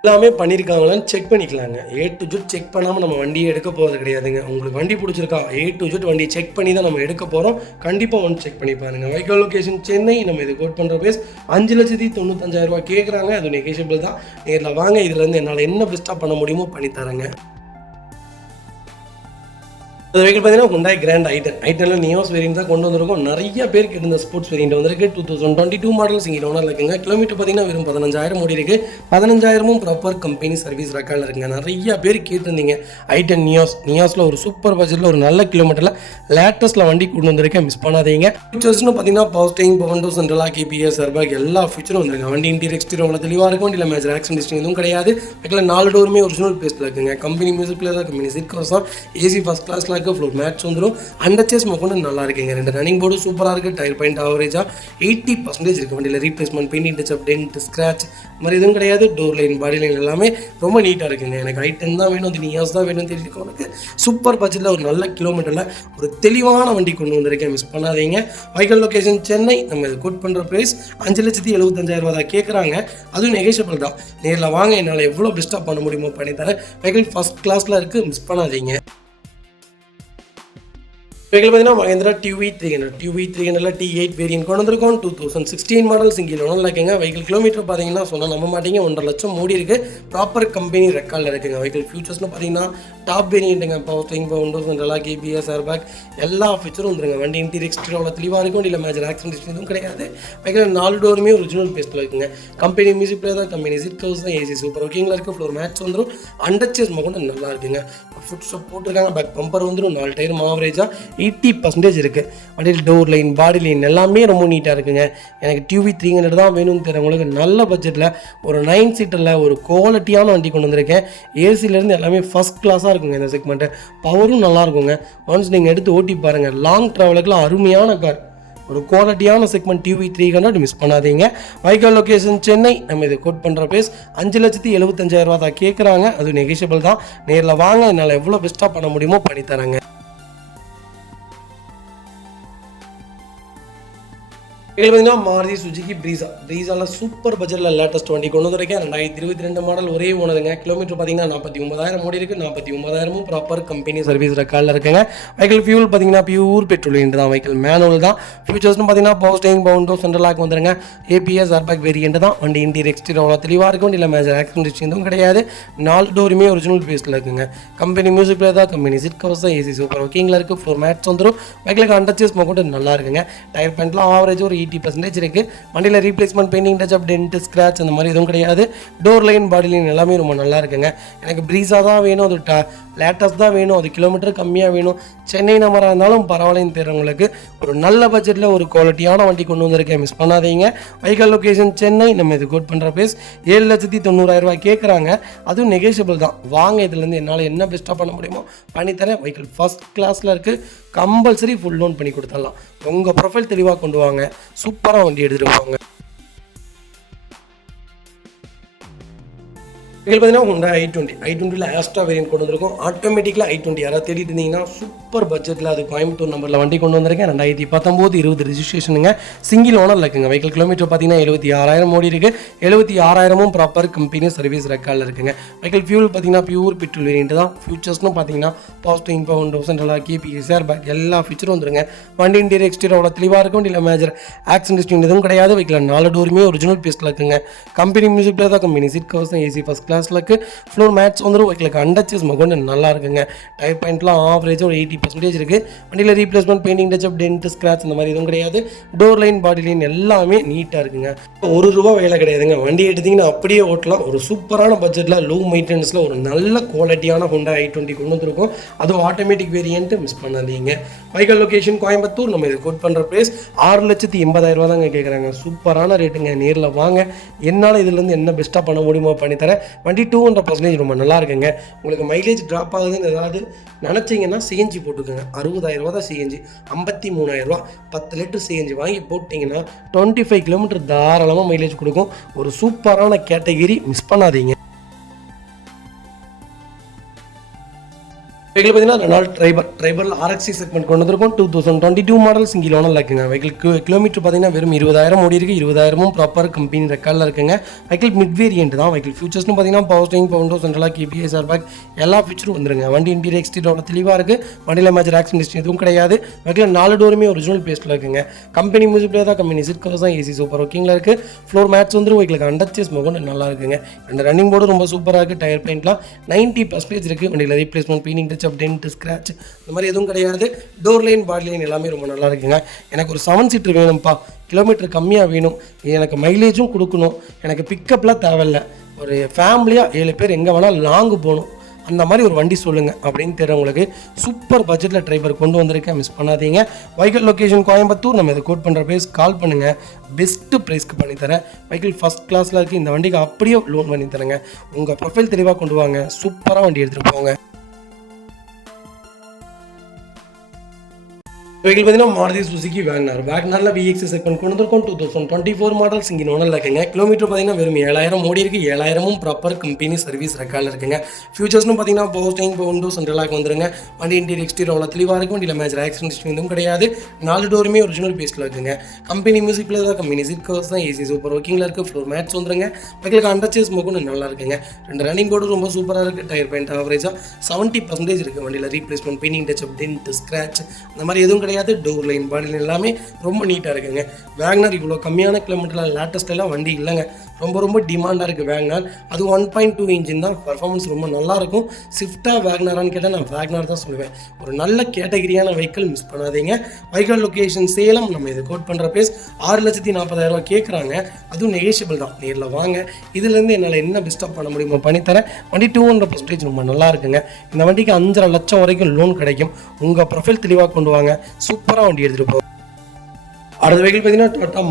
எல்லாமே பண்ணியிருக்காங்களான்னு செக் பண்ணிக்கலாங்க. A to Z செக் பண்ணாமல் நம்ம வண்டியை எடுக்க போகிறது கிடையாதுங்க. உங்களுக்கு வண்டி பிடிச்சிருக்கா, A to Z வண்டியை செக் பண்ணி தான் நம்ம எடுக்க போகிறோம். கண்டிப்பாக வந்து செக் பண்ணி பாருங்கள். Vehicle location Chennai. நம்ம இது கோட் பண்ணுற பேஸ் 5,95,000 கேட்குறாங்க. அது நெகோஷியபிள் தான். நேரில் வாங்க. இதுலேருந்து என்னால் என்ன பெஸ்ட்டாக பண்ண முடியுமோ பண்ணித்தரேங்க. அது வெஹிக்கிள் பார்த்தீங்கன்னா Hyundai Grand i10 Neo's variant தான் கொண்டு வந்திருக்கோம். நிறைய பேருக்கு இருந்த ஸ்போர்ட்ஸ் வேரியன்ட் வந்திருக்கு. 2022 மாடல் சிங்கிள் ஓனர் இருக்குங்க. கிலோமீட்டர் பார்த்தீங்கன்னா வெறும் 15,000 ஓடி இருக்குது. 15,000 ப்ராப்பர் கம்பெனி சர்வீஸ் ரெக்கார்டில் இருக்குங்க. நிறைய பேர் கேட்டிருந்தீங்க i10 நியோஸில் ஒரு சூப்பர் பட்ஜெட்டில் ஒரு நல்ல கிலோமீட்டரில் லேட்டஸ்ட்டில் வண்டி கொண்டு வந்திருக்கேன், மிஸ் பண்ணாதீங்க. ஃபீச்சர்ஸ்னு பார்த்தீங்கன்னா பவுஸ்டிங், பவுண்டோ, சென்ட்ரலா, KPS, ஏர் பேக் எல்லா ஃபீச்சரும் வந்துருங்க. வண்டி இன்டீரியர் எக்ஸ்டீரியர் தெளிவாக இருக்கும். வண்டியில் மேஜர் ஆக்சிடென்ட் ஹிஸ்ட்ரி எதுவும் கிடையாது. வெஹிக்கிள் 4 டோருமே ஒரிஜினல் பேஸ்ட்டில் இருக்குங்க. கம்பெனி மியூசிக்கில் தான், கம்பெனி சிட் கவர்ஸ் தான், AC ஃபர்ஸ்ட் கிளாஸில் ஃப்ளோர் மேட்ச் வந்துடும். அண்டர்ச்சேஸ் கொண்டு நல்லா இருக்குங்க. 2 ரன்னிங் போர்டு சூப்பராக இருக்குது. டயர் பாயிண்ட் ஆவரேஜாக 80% இருக்குது. வண்டியில் replacement, painting touch up, dent, scratch மாதிரி எதுவும் கிடையாது. டோர் லைன், பாடி லைன் எல்லாமே ரொம்ப நீட்டாக இருக்குங்க. எனக்கு i10 தான் வேணும், அது நியாஸ் தான் வேணும்னு தெரிஞ்சுக்கோ. எனக்கு சூப்பர் பட்ஜெட்டில் ஒரு நல்ல கிலோமீட்டரில் ஒரு தெளிவான வண்டி கொண்டு வந்திருக்கேன், மிஸ் பண்ணாதீங்க. Vehicle location Chennai. நம்ம இது கோட் பண்ணுற ப்ரைஸ் 5,75,000 தான் கேட்குறாங்க. அதுவும் நெகோஷியபிள் தான். நேரில் வாங்க, என்னால் எவ்வளோ பெஸ்ட்டாக பண்ண முடியுமோ பண்ணித்தரேன். வெஹிக்கிள் ஃபஸ்ட் கிளாஸில் இருக்குது, மிஸ் பண்ணாதீங்க. வெஹிக்கிள் பார்த்தீங்கன்னா மஹேந்திரா TUV300 T8 வேரியன்ட் கொண்டு வந்திருக்கோம். 2016 மாடல் சிங்கிள் ஓனரில் இருக்குங்க. வெஹிக்கிள் கிலோமீட்டர் பார்த்தீங்கன்னா சொன்னால் நம்ப மாட்டீங்க, 1,50,000 ஓடி இருக்குது. ப்ராப்பர் கம்பெனி ரெக்கார்டில் இருக்குங்க. வெஹிக்கிள் ஃபியூச்சர்ஸ்னு பார்த்தீங்கன்னா டாப் வேரியண்ட்டுங்க. பவுஸ்டிங், பவுண்டோ, சென்ட்ரலா, KPS, ஏர் பேக் எல்லா ஃபீச்சரும் வந்துருங்க. வண்டி இன்டீரியர் எக்ஸ்டீரியர் தெளிவாக இருக்கும். வண்டியில் மேஜர் ஆக்சிடென்ட் ஹிஸ்ட்ரி எதுவும் கிடையாது. வெஹிக்கிள் 4 டோருமே ஒரிஜினல் பேஸ்ட்டில் இருக்குங்க. கம்பெனி மியூசிக் பிளேயர் தான், கம்பெனி சிட் கவர்ஸ் தான், AC சூப்பர் ஒர்க்கிங்கில் இருக்குது. ஃப்ளோர் மேட்ச் வந்துடும். அண்டர்ச்சேஸ் கொண்டு நல்லா இருக்குங்க. ஃபுட் ஸ்டெப் போட்டிருக்காங்க. பேக் பம்பர் வந்துடும். 4 டயர் ஆவரேஜாக 80% இருக்குது. வண்டியில் டோர் லைன், பாடி லைன் எல்லாமே ரொம்ப நீட்டாக இருக்குங்க. எனக்கு TUV300 தான் வேணும்னு தெரியுறவங்களுக்கு நல்ல பட்ஜெட்டில் ஒரு 9 சீட்டரில் ஒரு குவாலிட்டியான வண்டி கொண்டு வந்திருக்கேன். ஏசிலேருந்து எல்லாமே ஃபஸ்ட் கிளாஸாக இருக்குங்க. இந்த செக்மெண்ட்டு பவரும் நல்லா இருக்குங்க. ஒன்ஸ் நீங்கள் எடுத்து ஓட்டி பாருங்கள். லாங் ட்ராவலுக்குலாம் அருமையான கார், ஒரு குவாலிட்டியான செக்மெண்ட் TUV300, மிஸ் பண்ணாதீங்க. Vehicle location Chennai. நம்ம இது கோட் பண்ணுற பேஸ் 5,75,000 தான் கேட்குறாங்க. அது நெகோஷியபிள் தான். நேரில் வாங்க, என்னால் எவ்வளோ பெஸ்ட்டாக பண்ண முடியுமோ பண்ணித்தராங்க. வெஹிக்கிள் பார்த்தீங்கன்னா மாருதி சுசுகி ப்ரீஸாவில் சூப்பர் பட்ஜெட்டில் லேட்டஸ்ட் வண்டி கொண்டு வந்திருக்கேன். 2022 மாடல் ஒரே ஓனருங்க. கிலோமீட்டர் பார்த்தீங்கன்னா 49,000 ஓடி இருக்குது. 49,000 ப்ராப்பர் கம்பெனி சர்வீஸ் ரெக்கார்டில் இருக்குங்க. வெஹிக்கிள் ஃபியூல் பார்த்தீங்கன்னா பியூர் பெட்ரோல் தான். வெஹிக்கிள் மேனுவல் தான். ஃபியூச்சர்ஸ்னு பார்த்தீங்கன்னா பவுஸ்டிங், பவுண்டோ, சென்ட்ரலாக் வந்துருங்க. APS, ஏர் பேக் வேரியன்ட் தான். வண்டி இன்டீரியர் எக்ஸ்டீரியர் தெளிவாக இருக்கும். வண்டியில் மேஜர் ஆக்சிடென்ட் ஹிஸ்ட்ரி எதுவும் கிடையாது. 4 டோருமே ஒரிஜினல் பேஸ்ட்டில் இருக்குங்க. கம்பெனி மியூசிக் பிளேயர் தான், கம்பெனி சிட் கவர்ஸ் தான், AC சூப்பர் ஒர்க்கிங்கில் இருக்குது. ஃப்ளோர் மேட்ச் வந்துடும். வெஹிக்கிளுக்கு அண்டர்ச்சேஸ் கொண்டு நல்லா இருக்குங்க. டயர் பாயிண்ட்லாம் ஆவரேஜ் ஒரு 80% இருக்குது. வண்டியில் replacement, painting touch up, dent, scratch அந்த மாதிரி எதுவும் கிடையாது. டோர் லைன், பாடி லைன் எல்லாமே ரொம்ப நல்லா இருக்குங்க. எனக்கு ப்ரீஸாக தான் வேணும், அது லேட்டஸ்ட் தான் வேணும், அது கிலோமீட்டர் கம்மியாக வேணும், சென்னை நம்பராக இருந்தாலும் பரவாயில்லைன்னு தெரிறவங்களுக்கு ஒரு நல்ல பட்ஜெட்டில் ஒரு குவாலிட்டியான வண்டி கொண்டு வந்திருக்கேன், மிஸ் பண்ணாதீங்க. Vehicle location Chennai. நம்ம இது கோட் பண்ணுற பேஸ் 7,90,000 கேட்குறாங்க. அதுவும் நெகோஷியபிள் தான். வாங்க, இதுலேருந்து என்னால் என்ன பெஸ்ட்டாக பண்ண முடியுமோ பண்ணித்தரேன். வெஹிக்கிள் ஃபஸ்ட் கிளாஸில் இருக்குது. கம்பல்சரி ஃபுல் லோன் பண்ணி கொடுத்துடலாம். உங்கள் ப்ரொஃபைல் தெளிவாக கொண்டு வாங்க, சூப்பராக வண்டி எடுத்துகிட்டு வாங்க. இதில் பார்த்தீங்கன்னா Honda i20 ஆஸ்ட்ரா வேரியன்ட் கொண்டு வந்திருக்கும். ஆட்டோமேட்டிக்கில் i20 யாராவது தேடிட்டு இருந்தீங்கன்னா சூப்பர் பட்ஜெட்டில் அது கோயம்புத்தூர் நம்பரில் வண்டி கொண்டு வந்திருக்கேன். 2019-20 ரெஜிஸ்ட்ரேஷனுங்க. சிங்கிள் ஓனர் இருக்குங்க. வெஹிக்கிள் கிலோமீட்டர் பார்த்தீங்கன்னா 76,000 ஓடி இருக்குது. 76,000 ப்ராப்பர் கம்பெனி சர்வீஸ் ரெக்கார்டில் இருக்குங்க. வெஹிக்கிள் ஃபியூல் பார்த்தீங்கன்னா பியூர் பெட்ரோல் வேரியன்ட் தான். ஃபியூச்சர்ஸ்னு பார்த்தீங்கன்னா பாசிட்டிவ் பவுண்ட் சென்ட்ரலாக கேபிஎஸ் ஏர் பேக் எல்லா ஃபீச்சரும் வந்துருங்க. வண்டி இன்டீரியர் எக்ஸ்டீரியர் அவ்வளோ தெளிவாக இருக்கும். இல்லை மேஜர் ஆக்சிடென்ட் ஹிஸ்ட்ரி எதுவும் கிடையாது. வெஹிக்கிள் 4 டோருமே ஒரிஜினல் பீஸில் இருக்குங்க. கம்பெனி மியூசிக் பிளேயர் தான். கம்பெனி சீட் கவர்ஸ் தான் ஏசி ஃபஸ்ட் கிளாஸில் இருக்குது. ஃப்ளோர் மேட்ஸ் வந்துடும். வெஹிக்கிளுக்கு அண்டர்ச்சஸ் மகொண்டு நல்லா இருக்குங்க. டயர் பாயிண்ட்லாம் ஆவரேஜாக ஒரு 80% இருக்குது. வண்டியில் replacement painting touch up dent scratch இந்த மாதிரி எதுவும் கிடையாது. டோர் லைன் பாடி லைன் எல்லாமே நீட்டாக இருக்குங்க. ₹1 வேலை கிடையாதுங்க. வண்டி எடுத்திங்கன்னா அப்படியே ஓட்டலாம். ஒரு சூப்பரான பட்ஜெட்டில் லோ மெயின்டெனன்ஸில் ஒரு நல்ல குவாலிட்டியான Honda i20 கொண்டு வந்துருக்கோம். அதுவும் ஆட்டோமேட்டிக் வேரியன்ட்டு மிஸ் பண்ணாதீங்க. Vehicle location Coimbatore. நம்ம இது கோட் பண்ணுற ப்ரைஸ் ₹6,80,000 தாங்க கேட்குறாங்க. சூப்பரான ரேட்டுங்க. நேரில் வாங்க. என்னால் இதுலேருந்து என்ன பெஸ்ட்டாக பண்ண முடியுமோ பண்ணித்தரேன். வண்டி 200% ரொம்ப நல்லா இருக்குங்க. உங்களுக்கு மைலேஜ் ட்ராப் ஆகுதுன்னு ஏதாவது நினச்சிங்கன்னா சிஎன்ஜி போட்டுக்கோங்க. ₹60,000 தான் சிஎன்ஜி. ₹53,000 10 லிட்டர் சிஎன்ஜி வாங்கி போட்டிங்கன்னா 25 கிலோமீட்டர் தாராளமாக மைலேஜ் கொடுக்கும். ஒரு சூப்பரான கேட்டகிரி, மிஸ் பண்ணாதீங்க. வெஹிக்கிள் பார்த்தீங்கன்னா ரெனால்ட் ட்ரைபரில் RXC செக்மெண்ட் கொண்டு வந்திருக்கும். 2022 மாடல் சிங்கிள் ஓனரில் இருக்குங்க. வெஹிக்கிள் கிலோமீட்டர் பார்த்தீங்கன்னா வெறும் 20,000 ஓடி இருக்குது. 20,000 ப்ராப்பர் கம்பெனி ரெக்கார்டில் இருக்குங்க. வெஹிக்கிள் மிட் வேரியன்ட் தான். வெஹிக்கிள் ஃபியூச்சர்ஸ்னு பார்த்தீங்கன்னா power steering, Bovonto சென்ட்ரலாக KPS air bag எல்லா ஃபீச்சரும் வந்துருங்க. வண்டி இன்டீரியர் எக்ஸ்டீரியர் தெளிவாக இருக்குது. வண்டியில் மேஜர் ஆக்சிடென்ட் ஹிஸ்ட்ரி எதுவும் கிடையாது. வெஹிக்கிள் 4 டோருமே ஒரிஜினல் பேஸ்ட்டில் இருக்குங்க. கம்பெனி மியூசிக் பிளேயர் தான். கம்பெனி சீட் கவர்ஸ் தான் ஏசி சூப்பர் ஒர்க்கிங்கில் இருக்குது. ஃப்ளோர் மேட்ஸ் வந்துடும். வெஹிக்கிளுக்கு அண்டர்ச்சேஸ் மகொண்டு நல்லா இருக்குங்க. ரெண்டு ரன்னிங் போர்டு ரொம்ப சூப்பராக இருக்குது. டயர் பாயிண்ட்லாம் 90% இருக்குது. வண்டியில் replacement painting touch up dent scratch இந்த மாதிரி எதுவும் கிடையாது. டோர் லைன் பாடி லைன் எல்லாமே ரொம்ப நல்லா இருக்குங்க. எனக்கு ஒரு 7 சீட்டர் வேணும்ப்பா, கிலோமீட்டர் கம்மியாக வேணும், எனக்கு மைலேஜும் கொடுக்கணும், எனக்கு பிக்கப்லாம் தேவையில்லை, ஒரு ஃபேமிலியாக 7 பேர் எங்கே வேணால் லாங்கு போகணும், அந்த மாதிரி ஒரு வண்டி சொல்லுங்கள் அப்படின்னு தெரியுறவங்களுக்கு சூப்பர் பட்ஜெட்டில் ட்ரைவர் கொண்டு வந்திருக்கேன். மிஸ் பண்ணாதீங்க. Vehicle location Coimbatore. நம்ம இதை கோட் பண்ணுற ப்ரைஸ் கால் பண்ணுங்கள். பெஸ்ட்டு ப்ரைஸ்க்கு பண்ணித்தரேன். வெஹிக்கிள் ஃபஸ்ட் கிளாஸில் இருக்குது. இந்த வண்டிக்கு அப்படியே லோன் பண்ணி தரேங்க. உங்கள் ப்ரொஃபைல் தெளிவாக கொண்டு வாங்க. சூப்பராக வண்டி எடுத்துகிட்டு போங்க. வெஹிக்கிள் பார்த்தீங்கன்னா மாருதி சுசுகி வேக்னாரில் VXC செக்மெண்ட் கொண்டு வந்திருக்கும். 2024 மாடல் சிங்கிள் ஓனரில் இருக்குங்க. கிலோமீட்டர் பார்த்தீங்கன்னா வெறும் 7,000 ஓடி இருக்குது. 7,000 ப்ராப்பர் கம்பெனி சர்வீஸ் ரெக்கார்டில் இருக்குங்க. ஃபியூச்சர்ஸ்னு பார்த்தீங்கன்னா பவர் ஸ்டீரிங், பவுண்டோ சென்ட்ரலாக வந்துருங்க. வண்டி இன்டீரியர் எக்ஸ்டீரியர் அவ்வளோ தெளிவாக இருக்கும். வண்டியில் மேஜர் ஆக்சிடென்ட் ஹிஸ்ட்ரி எதுவும் கிடையாது. 4 டோருமே ஒரிஜினல் பேஸ்ட்டில் இருக்குங்க. கம்பெனி மியூசிக் பிளேயர் தான். கம்பெனி சீட் கவர்ஸ் தான் ஏசி சூப்பர் ஒர்க்கிங்கில் இருக்குது. ஃப்ளோர் மேட்ஸ் வந்துருங்க. வெஹிக்கிளுக்கு அண்டர்ச்சேஸ் மொக்கும் நல்லா இருக்குங்க. ரெண்டு ரன்னிங் போர்டு ரொம்ப சூப்பராக இருக்குது. டயர் பாயிண்ட் ஆவரேஜாக 70% இருக்குது. வண்டியில் replacement painting touch up dent scratch அந்த மாதிரி எதுவும் கிடையாது. டோர் லைன் பாடி எல்லாமே ரொம்ப நீட்டாக இருக்குங்க. வேக்னார் இவ்வளோ கம்மியான கிலோமீட்டரில் லேட்டஸ்ட்டெல்லாம் வண்டி இல்லைங்க. ரொம்ப டிமாண்டாக இருக்குது வேக்னார். அது 1.2 இன்ஜின் தான். பர்ஃபார்மன்ஸ் ரொம்ப நல்லாயிருக்கும். ஸ்விஃப்டாக வேக்னாரான்னு கேட்டால் நான் வேக்னார் தான் சொல்லுவேன். ஒரு நல்ல கேட்டகிரியான வெஹிக்கிள், மிஸ் பண்ணாதீங்க. Vehicle location Salem. நம்ம இதை கோட் பண்ணுற ப்ரைஸ் ₹6,40,000 கேட்குறாங்க. அதுவும் நெகோஷியபிள் தான். நேரில் வாங்க. இதுலேருந்து என்னால் என்ன பெஸ்ட்டாக பண்ண முடியுமோ பண்ணித்தரேன். வண்டி 200% ரொம்ப நல்லா இருக்குங்க. இந்த வண்டிக்கு 5.5 லட்சம் வரைக்கும் லோன் கிடைக்கும். உங்கள் ப்ரொஃபைல் தெளிவாக கொண்டு வாங்க. சூப்பராக வண்டி எடுத்துகிட்டு போகும். அடுத்த வெஹிக்கிள் பார்த்தீங்கன்னா டாட்டா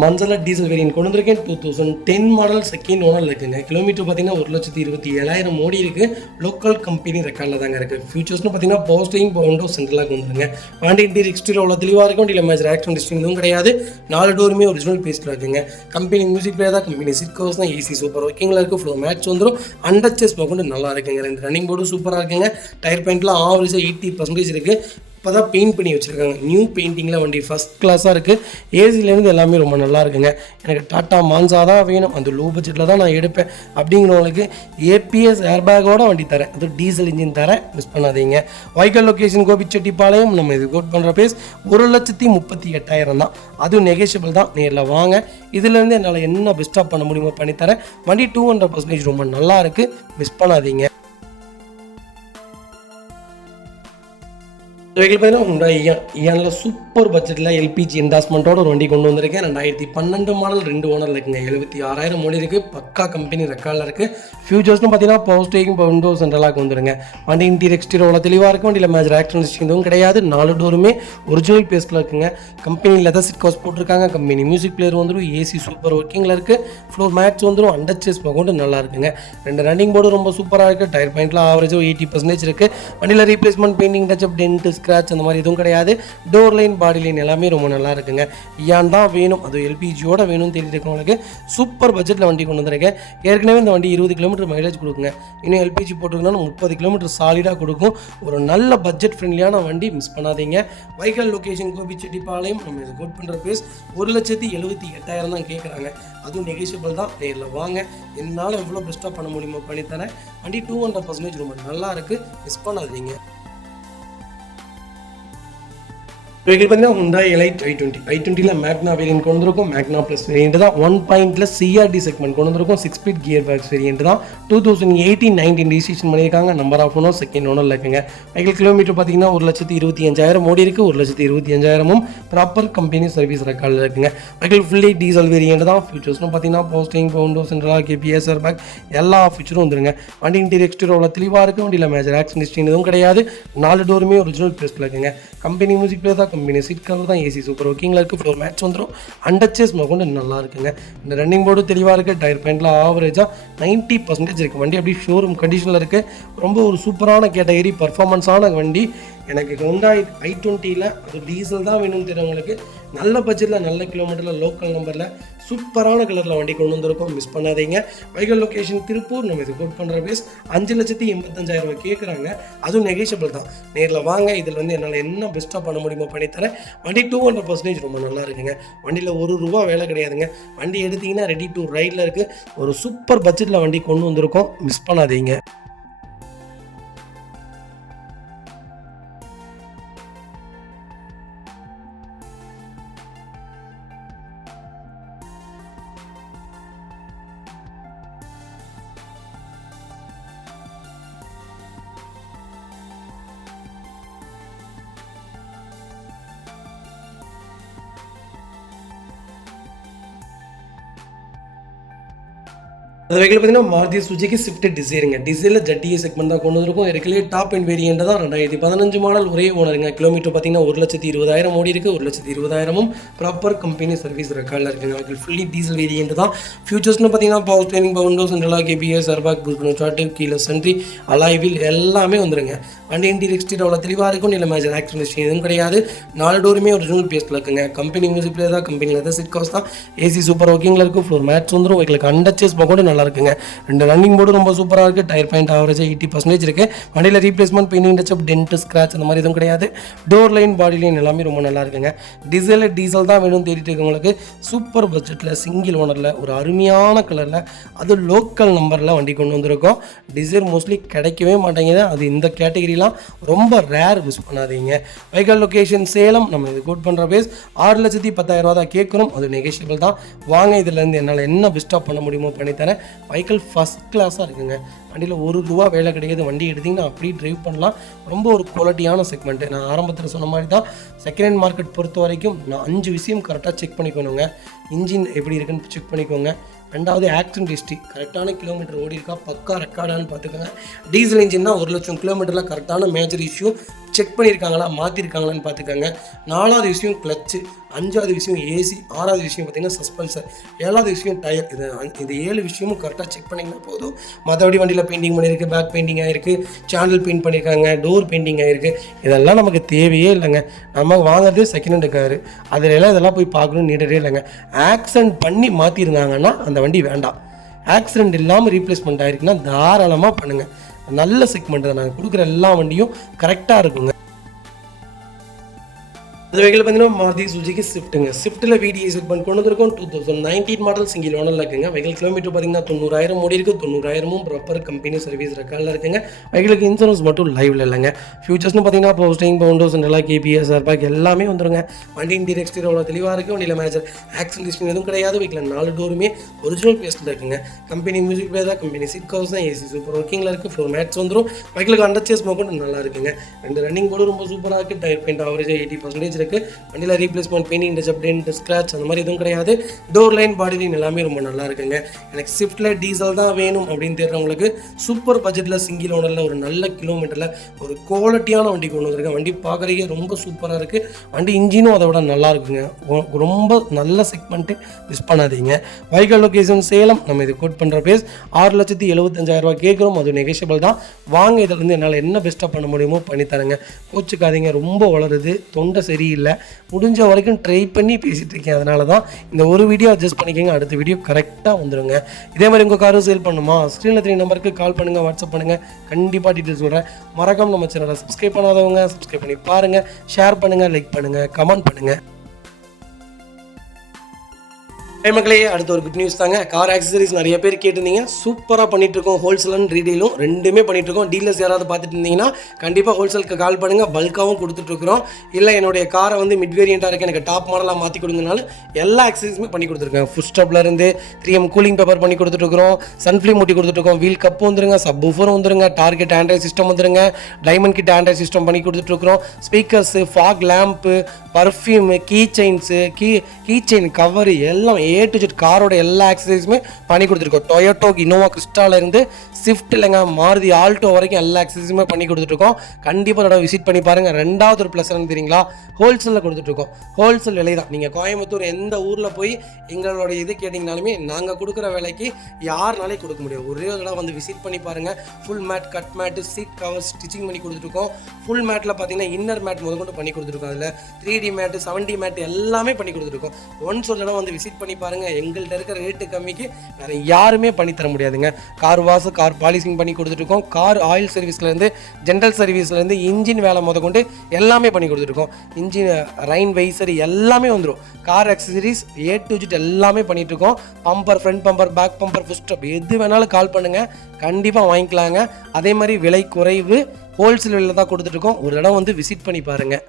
மான்சாவில் டீசல் வேரியன்ட் கொண்டு வந்திருக்கேன். 2010 மாடல் செகண்ட் ஓனரில் இருக்குங்க. கிலோமீட்டர் பார்த்தீங்கன்னா 1,27,000 ஓடி இருக்குது. லோக்கல் கம்பெனி ரெக்கார்டில் தாங்க இருக்குது. ஃபியூச்சர்ஸ்னு பார்த்தீங்கன்னா பவர் ஸ்டீரிங், பவுண்டோ சென்ட்ரலாக வந்துருங்க. வண்டி இன்டீரியர் எக்ஸ்டீரியர் அவ்வளோ தெளிவாக இருக்கும். வண்டியில் மேஜர் ஆக்சிடென்ட் ஹிஸ்ட்ரி எதுவும் கிடையாது. 4 டோருமே ஒரிஜினல் பேஸ்ட்டில் இருக்குங்க. கம்பெனி மியூசிக் பிளேயர் தான். கம்பெனி சீட் கவர்ஸ் தான் ஏசி சூப்பர் ஒர்க்கிங்கில் இருக்குது. ஃப்ளோர் மேட்ச் வந்துடும். அண்டர்ச்சேஸ் கொண்டு நல்லா இருக்குங்க. ரெண்டு ரன்னிங் போர்டும் சூப்பராக இருக்குங்க. டயர் பாயிண்ட்லாம் ஆவரேஜாக 80% இருக்குது. இப்போ தான் பெயிண்ட் பண்ணி வச்சுருக்காங்க. நியூ பெயிண்டிங்கில் வண்டி ஃபஸ்ட் கிளாஸாக இருக்குது. ஏசிலேருந்து எல்லாமே ரொம்ப நல்லா இருக்குங்க. எனக்கு டாட்டா மான்சா தான் வேணும், அந்த லோ பட்ஜெட்டில் தான் நான் எடுப்பேன் அப்படிங்கிறவங்களுக்கு APS ஏர்பேக்கோட வண்டி தரேன். அது டீசல் இன்ஜின் தரேன். மிஸ் பண்ணாதீங்க. Vehicle location Gobichettipalayam. நம்ம இது கோட் பண்ணுற ப்ரைஸ் ₹1,38,000 தான். அதுவும் நெகோஷியபிள் தான். நேரில் வாங்க. இதுலேருந்து என்னால் என்ன பெஸ்ட்டாக பண்ண முடியுமோ பண்ணித்தரேன். வண்டி 200% ரொம்ப நல்லா இருக்குது. மிஸ் பண்ணாதீங்க. வெஹிக்கிள் பார்த்தீங்கன்னா இயானில் சூப்பர் பட்ஜெட்டில் LPG என்டாஸ்மெண்ட்டோட ஒரு வண்டி கொண்டு வந்திருக்கேன். 2012 மாடல் 2 ஓனரில் இருக்குங்க. 76,000 ஓடி இருக்குது. பக்கா கம்பெனி ரெக்கார்டில் இருக்குது. ஃபியூச்சர்ஸ்னு பார்த்தீங்கன்னா பவர் ஸ்டீரிங், பவுண்டோ சென்ட்ரலாக வந்துருங்க. வண்டி இன்டீரியர் எக்ஸ்டீரியர் அவ்வளோ தெளிவாக இருக்கும். வண்டியில் மேஜர் ஆக்சிடென்ட் ஹிஸ்ட்ரி எதுவும் கிடையாது. 4 டோருமே ஒரிஜினல் பேஸ்ட்டில் இருக்குங்க. கம்பெனி லெதர் சீட் கவர்ஸ் போட்டிருக்காங்க. கம்பெனி மியூசிக் பிளேயர் வந்துடும். ஏசி சூப்பர் ஒர்க்கிங்கில் இருக்குது. ஃப்ளோர் மேட்ச் வந்துடும். அண்டர்ச்சேஸ் கொண்டு நல்லா இருக்குங்க. ரெண்டு ரன்னிங் போர்டு ரொம்ப சூப்பராக இருக்குது. டயர் பாயிண்ட்லாம் ஆவரேஜாக 80% இருக்குது. வண்டியில் replacement painting touch up dent scratch அந்த மாதிரி எதுவும் கிடையாது. டோர் லைன் பாடி லைன் எல்லாமே ரொம்ப நல்லா இருக்குங்க. ஏன் தான் வேணும், அது எல்பிஜியோட வேணும்னு தெரிஞ்சுட்டு இருக்கவங்களுக்கு சூப்பர் பட்ஜெட்டில் வண்டி கொண்டு வந்திருக்கேன். ஏற்கனவே இந்த வண்டி 20 கிலோமீட்டர் மைலேஜ் கொடுக்குங்க. இன்னும் எல்பிஜி போட்டுக்கணும்னா 30 கிலோமீட்டர் சாலிடாக கொடுக்கும். ஒரு நல்ல பட்ஜெட் ஃப்ரெண்ட்லியான வண்டி, மிஸ் பண்ணாதீங்க. வைக்கல் லொக்கேஷன் கோபிச்செட்டிப்பாளையம். நம்ம இது கோட் பண்ணுற ப்ரைஸ் 1,78,000 தான் கேட்குறாங்க. அதுவும் நெகோஷியபிள் தான். நேரில் வாங்க, என்னால் எவ்வளோ பெஸ்ட்டாக பண்ண முடியுமோ பண்ணித்தரேன். வண்டி 200% ரொம்ப நல்லா இருக்குது, மிஸ் பண்ணாதீங்க. வெஹிக்கிள் பார்த்தீங்கன்னா Hyundai Elite i20ல மேக்னா வேரியன்ட் கொண்டு வந்திருக்கும். மேக்னா ப்ளஸ் வேரியன்ட் தான். 1.ப்ளஸ் சிஆர்டி செக்மெண்ட் கொண்டு வந்திருக்கும். 6 ஸ்பீட் கியர் பாக்ஸ் வேரியன்ட் தான். 2018-19 ரிஜிஸ்ட்ரேஷன் பண்ணியிருக்காங்க. Number of owner second owner இருக்குங்க. வெஹிக்கிள் கிலோமீட்டர் பார்த்தீங்கன்னா 1,25,000 ஓடி இருக்குது. 1,25,000 ப்ராப்பர் கம்பெனி சர்வீஸ் ரெக்கார்டில் இருக்குங்க. வெஹிக்கிள் ஃபுல்லி டீசல் வேரியன்ட் தான். ஃபியூச்சர்ஸ்னு பார்த்தீங்கன்னா posting, Bovonto, central KPS, air bag எல்லா ஃபியூச்சரும் வந்துருங்க. வண்டி இன்டீரியர் எக்ஸ்டீரியர் அவ்வளோ தெளிவாக இருக்குது. வண்டியில் மேஜர் ஆக்சிடென்ட் ஹிஸ்ட்ரி எதுவும் கிடையாது. 4 டோருமே ஒரிஜினல் பேஸ்ட்டில் இருக்குங்க. கம்பெனி மியூசிக் பிளே தான். கம்பெனி சீட் கவர் தான். ஏசி சூப்பர் ஒர்க்கிங்கில் இருக்குது. ஃப்ளோர் மேட்ச் வந்துடும். அண்டர்ச்சேஸ் கொண்டு நல்லா இருக்குங்க. இந்த ரன்னிங் போர்டு தெளிவாக இருக்குது. டயர் பாயிண்டில் ஆவரேஜாக 90% இருக்குது. வண்டி அப்படியே ஷோரூம் கண்டிஷனில் இருக்குது. ரொம்ப ஒரு சூப்பரான கேட்டகரி பர்ஃபார்மன்ஸான வண்டி. எனக்கு Hyundai i20ல் அது டீசல் தான் வேணும்னு தெரியுறவங்களுக்கு நல்ல பட்ஜெட்டில், நல்ல கிலோமீட்டரில், லோக்கல் நம்பரில் சூப்பரான கலரில் வண்டி கொண்டு வந்திருக்கோம், மிஸ் பண்ணாதீங்க. வைக்கல் லொக்கேஷன் திருப்பூர். நம்ம இது கோட் பண்ணுற பேஸ் 5,85,000 கேட்குறாங்க. அதுவும் நெகோஷியபிள் தான். நேரில் வாங்க, இதில் என்னால் என்ன பெஸ்ட்டாக பண்ண முடியுமோ பண்ணித்தரேன். வண்டி 200% ரொம்ப நல்லா இருக்குங்க. வண்டியில் ₹1 வேலை கிடையாதுங்க. வண்டி எடுத்திங்கன்னா ரெடி டு ரைடில் இருக்குது. ஒரு சூப்பர் பட்ஜெட்டில் வண்டி கொண்டு வந்திருக்கோம், மிஸ் பண்ணாதீங்க. அந்த வெஹிக்கிள் பார்த்தீங்கன்னா மாருதி சுஜுகி ஸ்விஃப்ட் டிசைருங்க. டிசைரில் ஜட்டிஏ செக்மெண்ட் தான் கொண்டு வந்திருக்கும். இருக்கிறே டாப் அண்ட் வேரியன்ட் தான். 2015 மாடல், ஒரே ஓனருங்க. கிலோமீட்டர் பார்த்தீங்கன்னா 1,20,000 ஓடி இருக்குது. 1,20,000 ப்ராப்பர் கம்பெனி சர்வீஸ் ரெக்கார்டில் இருக்குங்க. வெஹிக்கிள் ஃபுல்லி டீசல் வேரியன்ட் தான். ஃபியூச்சர்ஸ்னு பார்த்தீங்கன்னா power steering, power window, central KPS, air bag, ஸ்டார்டிவ், கீழே சென்ட்ரி, அலாய் வீல் எல்லாமே வந்துருங்க. வண்டி இன்டீரியர் எக்ஸ்டீரியர் அவ்வளோ தெளிவாக இருக்கும். இல்லை மேஜர் ஆக்சிடென்ட் எதுவும் கிடையாது. 4 டோருமே ஒரிஜினல் பேஸ்ட்டில் இருக்குங்க. கம்பெனி மியூசிக் பிளே தான். கம்பெனி லெதர் சீட் கவர்ஸ் தான். ஏசி சூப்பர் ஒர்க்கிங்கில் இருக்கும். ஃப்ளோர் மேட்ச் வந்துடும். வெஹிக்கிளுக்கு அண்டர்ச்சேஸ் கூட நல்லா இருக்குங்க. 2 ரன்னிங் போர்டு ரொம்ப சூப்பராக இருக்குது. டயர் பாயிண்ட் ஆவரேஜாக 80% இருக்குது. வண்டியில் replacement, painting touch up, dent, scratch அந்த மாதிரி எதுவும் கிடையாது. டோர் லைன், பாடி லைன் எல்லாமே ரொம்ப நல்லா இருக்குங்க. டீசல் தான் வேணும்னு தேடிட்டு இருக்கவங்களுக்கு சூப்பர் பட்ஜெட்டில், சிங்கிள் ஓனரில், ஒரு அருமையான கலரில், அது லோக்கல் நம்பரில் வண்டி கொண்டு வந்திருக்கோம். டீசல் மோஸ்ட்லி கிடைக்கவே மாட்டேங்குது. அது இந்த கேட்டகிரிலாம் ரொம்ப ரேர், மிஸ் பண்ணாதீங்க. வைக்கல் லொக்கேஷன் சேலம். நம்ம இது கோட் பண்ணுற பேஸ் 6,10,000 தான் கேட்கணும். அது நெகோஷியபிள் தான். வாங்க, இதுலேருந்து என்னால் என்ன பெஸ்ட்டாக பண்ண முடியுமோ பண்ணித்தரேன். வைக்கல் ஃபஸ்ட் கிளாஸாக இருக்குங்க. வண்டியில் ₹1 வேலை கிடையாது. வண்டி எடுத்திங்கன்னா அப்படியே ட்ரைவ் பண்ணலாம். ரொம்ப ஒரு குவாலிட்டியான செக்மெண்ட்டு. நான் ஆரம்பத்தில் சொன்ன மாதிரி தான், செகண்ட் ஹேண்ட் மார்க்கெட் பொறுத்த வரைக்கும் நான் 5 விஷயம் கரெக்டாக செக் பண்ணிக்கணுங்க. இன்ஜின் எப்படி இருக்குன்னு செக் பண்ணிக்கோங்க. 2வது ஆக்சிடென்ட் ஹிஸ்ட்ரி, கரெக்டான கிலோமீட்டர் ஓடி இருக்கா, பக்கா ரெக்கார்டானு பார்த்துக்கோங்க. டீசல் இன்ஜின்னா 1,00,000 கிலோமீட்டரில் கரெக்டான மேஜர் இஷ்யூ செக் பண்ணியிருக்காங்களா, மாற்றிருக்காங்களான்னு பார்த்துக்கோங்க. 4வது விஷயம் கிளச்சு, 5வது விஷயம் ஏசி, 6வது விஷயம் பார்த்திங்கன்னா சஸ்பென்சர், 7வது விஷயம் டயர். இது 7 விஷயமும் கரெக்டாக செக் பண்ணிங்கன்னா போதும். மற்றபடி வண்டியில் பெயிண்டிங் பண்ணியிருக்கு, பேக் பெயிண்டிங் ஆகிருக்கு, சேனல் பெயிண்ட் பண்ணியிருக்காங்க, டோர் பெயிண்டிங் ஆகிருக்கு. இதெல்லாம் நமக்கு தேவையே இல்லைங்க. நம்ம வாங்குறது செகண்ட் ஹேண்ட் காரு, அதில் எல்லாம் இதெல்லாம் போய் பார்க்கணும்னு நீடரே இல்லைங்க. ஆக்சிடென்ட் பண்ணி மாற்றிருந்தாங்கன்னா அந்த வண்டி வேண்டாம். ஆக்சிடென்ட் இல்லாமல் ரீப்ளேஸ்மெண்ட் ஆகிருக்குன்னா தாராளமாக பண்ணுங்கள். நல்ல செக்மெண்ட் தான். நாங்கள் கொடுக்குற எல்லா வண்டியும் கரெக்டாக இருக்குங்க. அந்த வெஹிக்கிள் பார்த்தீங்கன்னா மாருதி சுஜுகி ஸ்விஃப்ட்டுங்க. ஸ்விஃப்ட்டில் VDI செக்மெண்ட் கொண்டு வந்திருக்கும். 2019 மாடல், சிங்கிள் ஓனரில் இருக்குங்க. வெஹிக்கிள் கிலோமீட்டர் பார்த்தீங்கன்னா 90,000 ஓடி இருக்குது. 90,000 ப்ராப்பர் கம்பெனி சர்வீஸ் ரெக்கார்டில் இருக்குங்க. வெஹிக்கிளுக்கு இன்சூரன்ஸ் மட்டும் லைவில் இல்லைங்க. ஃபியூச்சர்ஸ்னு பார்த்தீங்கன்னா posting, Bovonto, central KPS, air back எல்லாமே வந்துருங்க. வண்டி இன்டீரியர் எக்ஸ்டீரியர் அவ்வளோ தெளிவாக இருக்குது. வண்டியில் மேஜர் ஆக்சிடென்ட் ஹிஸ்ட்ரி எதுவும் கிடையாது. வெஹிக்கிள் 4 டோருமே ஒரிஜினல் பேஸ்ட்டில் இருக்குங்க. கம்பெனி மியூசிக் பிளே தான். கம்பெனி சீட் கவர்ஸ் தான். ஏசி சூப்பர் ஒர்க்கிங்கில் இருக்குது. ஃப்ளோர் மேட்ச் வந்துடும். வெஹிக்கிளுக்கு அண்டர்ச்சேஸ் கூட நல்லா இருக்குங்க. 2 ரன்னிங் போர்டு ரொம்ப சூப்பராக இருக்குது. டயர் பாயிண்ட் ஆவரேஜாக 80% இருக்குது. வண்டியில் replacement, painting touch, dent, scratch அந்த மாதிரி எதுவும் கிடையாது. டோர் லைன், பாடி லைன் எல்லாமே ரொம்ப நல்லா இருக்குங்க. எனக்கு ஸ்விஃப்ட்டில் டீசல் தான் வேணும் அப்படின்னு தேடுறவங்களுக்கு சூப்பர் பட்ஜெட்டில் சிங்கிள் ஓனரில் ஒரு நல்ல கிலோமீட்டரில் ஒரு குவாலிட்டியான வண்டி கொண்டு வந்திருக்கேன். வண்டி பார்க்குறதுக்கே ரொம்ப சூப்பராக இருக்குது. வண்டி இன்ஜினும் அதை விட நல்லா இருக்குங்க. ரொம்ப நல்ல செக்மெண்ட்டு, மிஸ் பண்ணாதீங்க. வைக்கல் லொக்கேஷன் சேலம். நம்ம இது கோட் பண்ணுற பேஸ் 6,75,000 கேட்குறோம். அது நெகோஷியபிள் தான். வாங்க, இதில் இருந்து என்னால் என்ன பெஸ்ட்டாக பண்ண முடியுமோ பண்ணித்தரேங்க. கோச்சுக்காதீங்க, ரொம்ப வளருது, தொண்டை சரியில்லை, முடிஞ்ச வரைக்கும் ட்ரை பண்ணி பேசிகிட்டு இருக்கேன். அதனால தான் இந்த ஒரு வீடியோ அட்ஜஸ்ட் பண்ணிக்கோங்க. அடுத்த வீடியோ கரெக்டாக வந்துடுங்க. இதே மாதிரி உங்கள் காரும் சேல் பண்ணுமா, ஸ்க்ரீனில் 3 நம்பருக்கு கால் பண்ணுங்கள், வாட்ஸ்அப் பண்ணுங்கள். கண்டிப்பாக டீட்டெயில்ஸ் சொல்கிறேன். மறக்காம நம்ம சேனலை சப்ஸ்கிரைப் பண்ணாதவங்க சப்ஸ்கிரைப் பண்ணி பாருங்கள், ஷேர் பண்ணுங்கள், லைக் பண்ணுங்கள், கமெண்ட் பண்ணுங்கள். மக்களே, அடுத்த ஒரு குட் நியூஸ் தாங்க. கார் ஆக்சசரிஸ் நிறைய பேர் கேட்டிருந்தீங்க. சூப்பராக பண்ணிகிட்ருக்கோம். ஹோல்சேல் அண்ட் ரீடெயிலும் ரெண்டுமே பண்ணிகிட்ருக்கோம். டீலர்ஸ் யாராவது பார்த்துட்டு இருந்தீங்கன்னா கண்டிப்பாக ஹோல்சேலுக்கு கால் பண்ணுங்கள். பல்காகவும் கொடுத்துட்ருக்குறோம். இல்லை என்னுடைய காரை வந்து மிட் வேரியண்ட்டாக இருக்குது, எனக்கு டாப் மாடலாக மாற்றி கொடுங்கனாலும் எல்லா ஆக்சசரிஸுமே பண்ணி கொடுத்துருக்கேன். ஃபுட் ஸ்டாப்லேருந்து 3M கூலிங் பேப்பர் பண்ணி கொடுத்துட்ருக்குறோம். சன்ஃப்ளீம் மூட்டி கொடுத்துட்ருக்கோம். வீல் கப்பு வந்துருங்க, சப் ஊஃபரும் வந்துருங்க, டார்கெட் ஆண்ட்ராய்ட் சிஸ்டம் வந்துருங்க, டைமண்ட் கிட் ஆண்ட்ராய்ட் சிஸ்டம் பண்ணி கொடுத்துட்ருக்குறோம். Speakers, fog lamp, perfume, key chains, key chain cover எல்லாம் A to Z காரோட எல்லா ஆக்சசரிஸுமே பண்ணி கொடுத்துருக்கோம். டொயோட்டோ இனோவா கிறிஸ்டாலேருந்து ஸ்விஃப்ட் இல்லைங்க, மாருதி ஆல்டோ வரைக்கும் எல்லா ஆக்சசரிஸுமே பண்ணி கொடுத்துட்ருக்கோம். கண்டிப்பாக அதோட விசிட் பண்ணி பாருங்கள். ரெண்டாவது ஒரு ப்ளஸ் என்ன தெரியுங்களா, ஹோல்சேலில் கொடுத்துட்ருக்கோம். ஹோல்சேல் விலை தான். நீங்கள் கோயம்புத்தூர் எந்த ஊரில் போய் எங்களோட இது கேட்டிங்கனாலுமே நாங்கள் கொடுக்குற விலைக்கு யாருனாலே கொடுக்க முடியும். ஒரே தடவை வந்து விசிட் பண்ணி பாருங்கள். Full mat, cut mat, seat cover stitching பண்ணி கொடுத்துருக்கோம். ஃபுல் மேட்டில் பார்த்தீங்கன்னா இன்னர் மேட் முதற்கொண்டு பண்ணி கொடுத்துருக்கோம். அதில் 3D மேட்டு, 7D மேட்டு எல்லாமே பண்ணி கொடுத்துருக்கோம். ஒன்ஸ் ஒரு தடவை வந்து விசிட் பண்ணி பாருங்கள். எங்கள்கிட்ட இருக்கிற ரேட்டு கம்மிக்கு வேறு யாருமே பண்ணித்தர முடியாதுங்க. கார் வாஷ், கார் பாலிசிங் பண்ணி கொடுத்துட்ருக்கோம். கார் ஆயில் சர்வீஸ்லேருந்து, ஜென்ரல் சர்வீஸ்லேருந்து, இன்ஜின் வேலை முதற்கொண்டு எல்லாமே பண்ணி கொடுத்துருக்கோம். இன்ஜின் ரைன் வைசர் எல்லாமே வந்துடும். Car accessories A to Z எல்லாமே பண்ணிகிட்ருக்கோம். Bumper, front bumper, back bumper, foot stop எது வேணாலும் கால் பண்ணுங்கள், கண்டிப்பாக வாங்கிக்கலாங்க. அதே மாதிரி விலை குறைவு, ஹோல்சேல் விலையில் தான் கொடுத்துட்ருக்கோம். ஒரு இடம் வந்து விசிட் பண்ணி பாருங்கள்.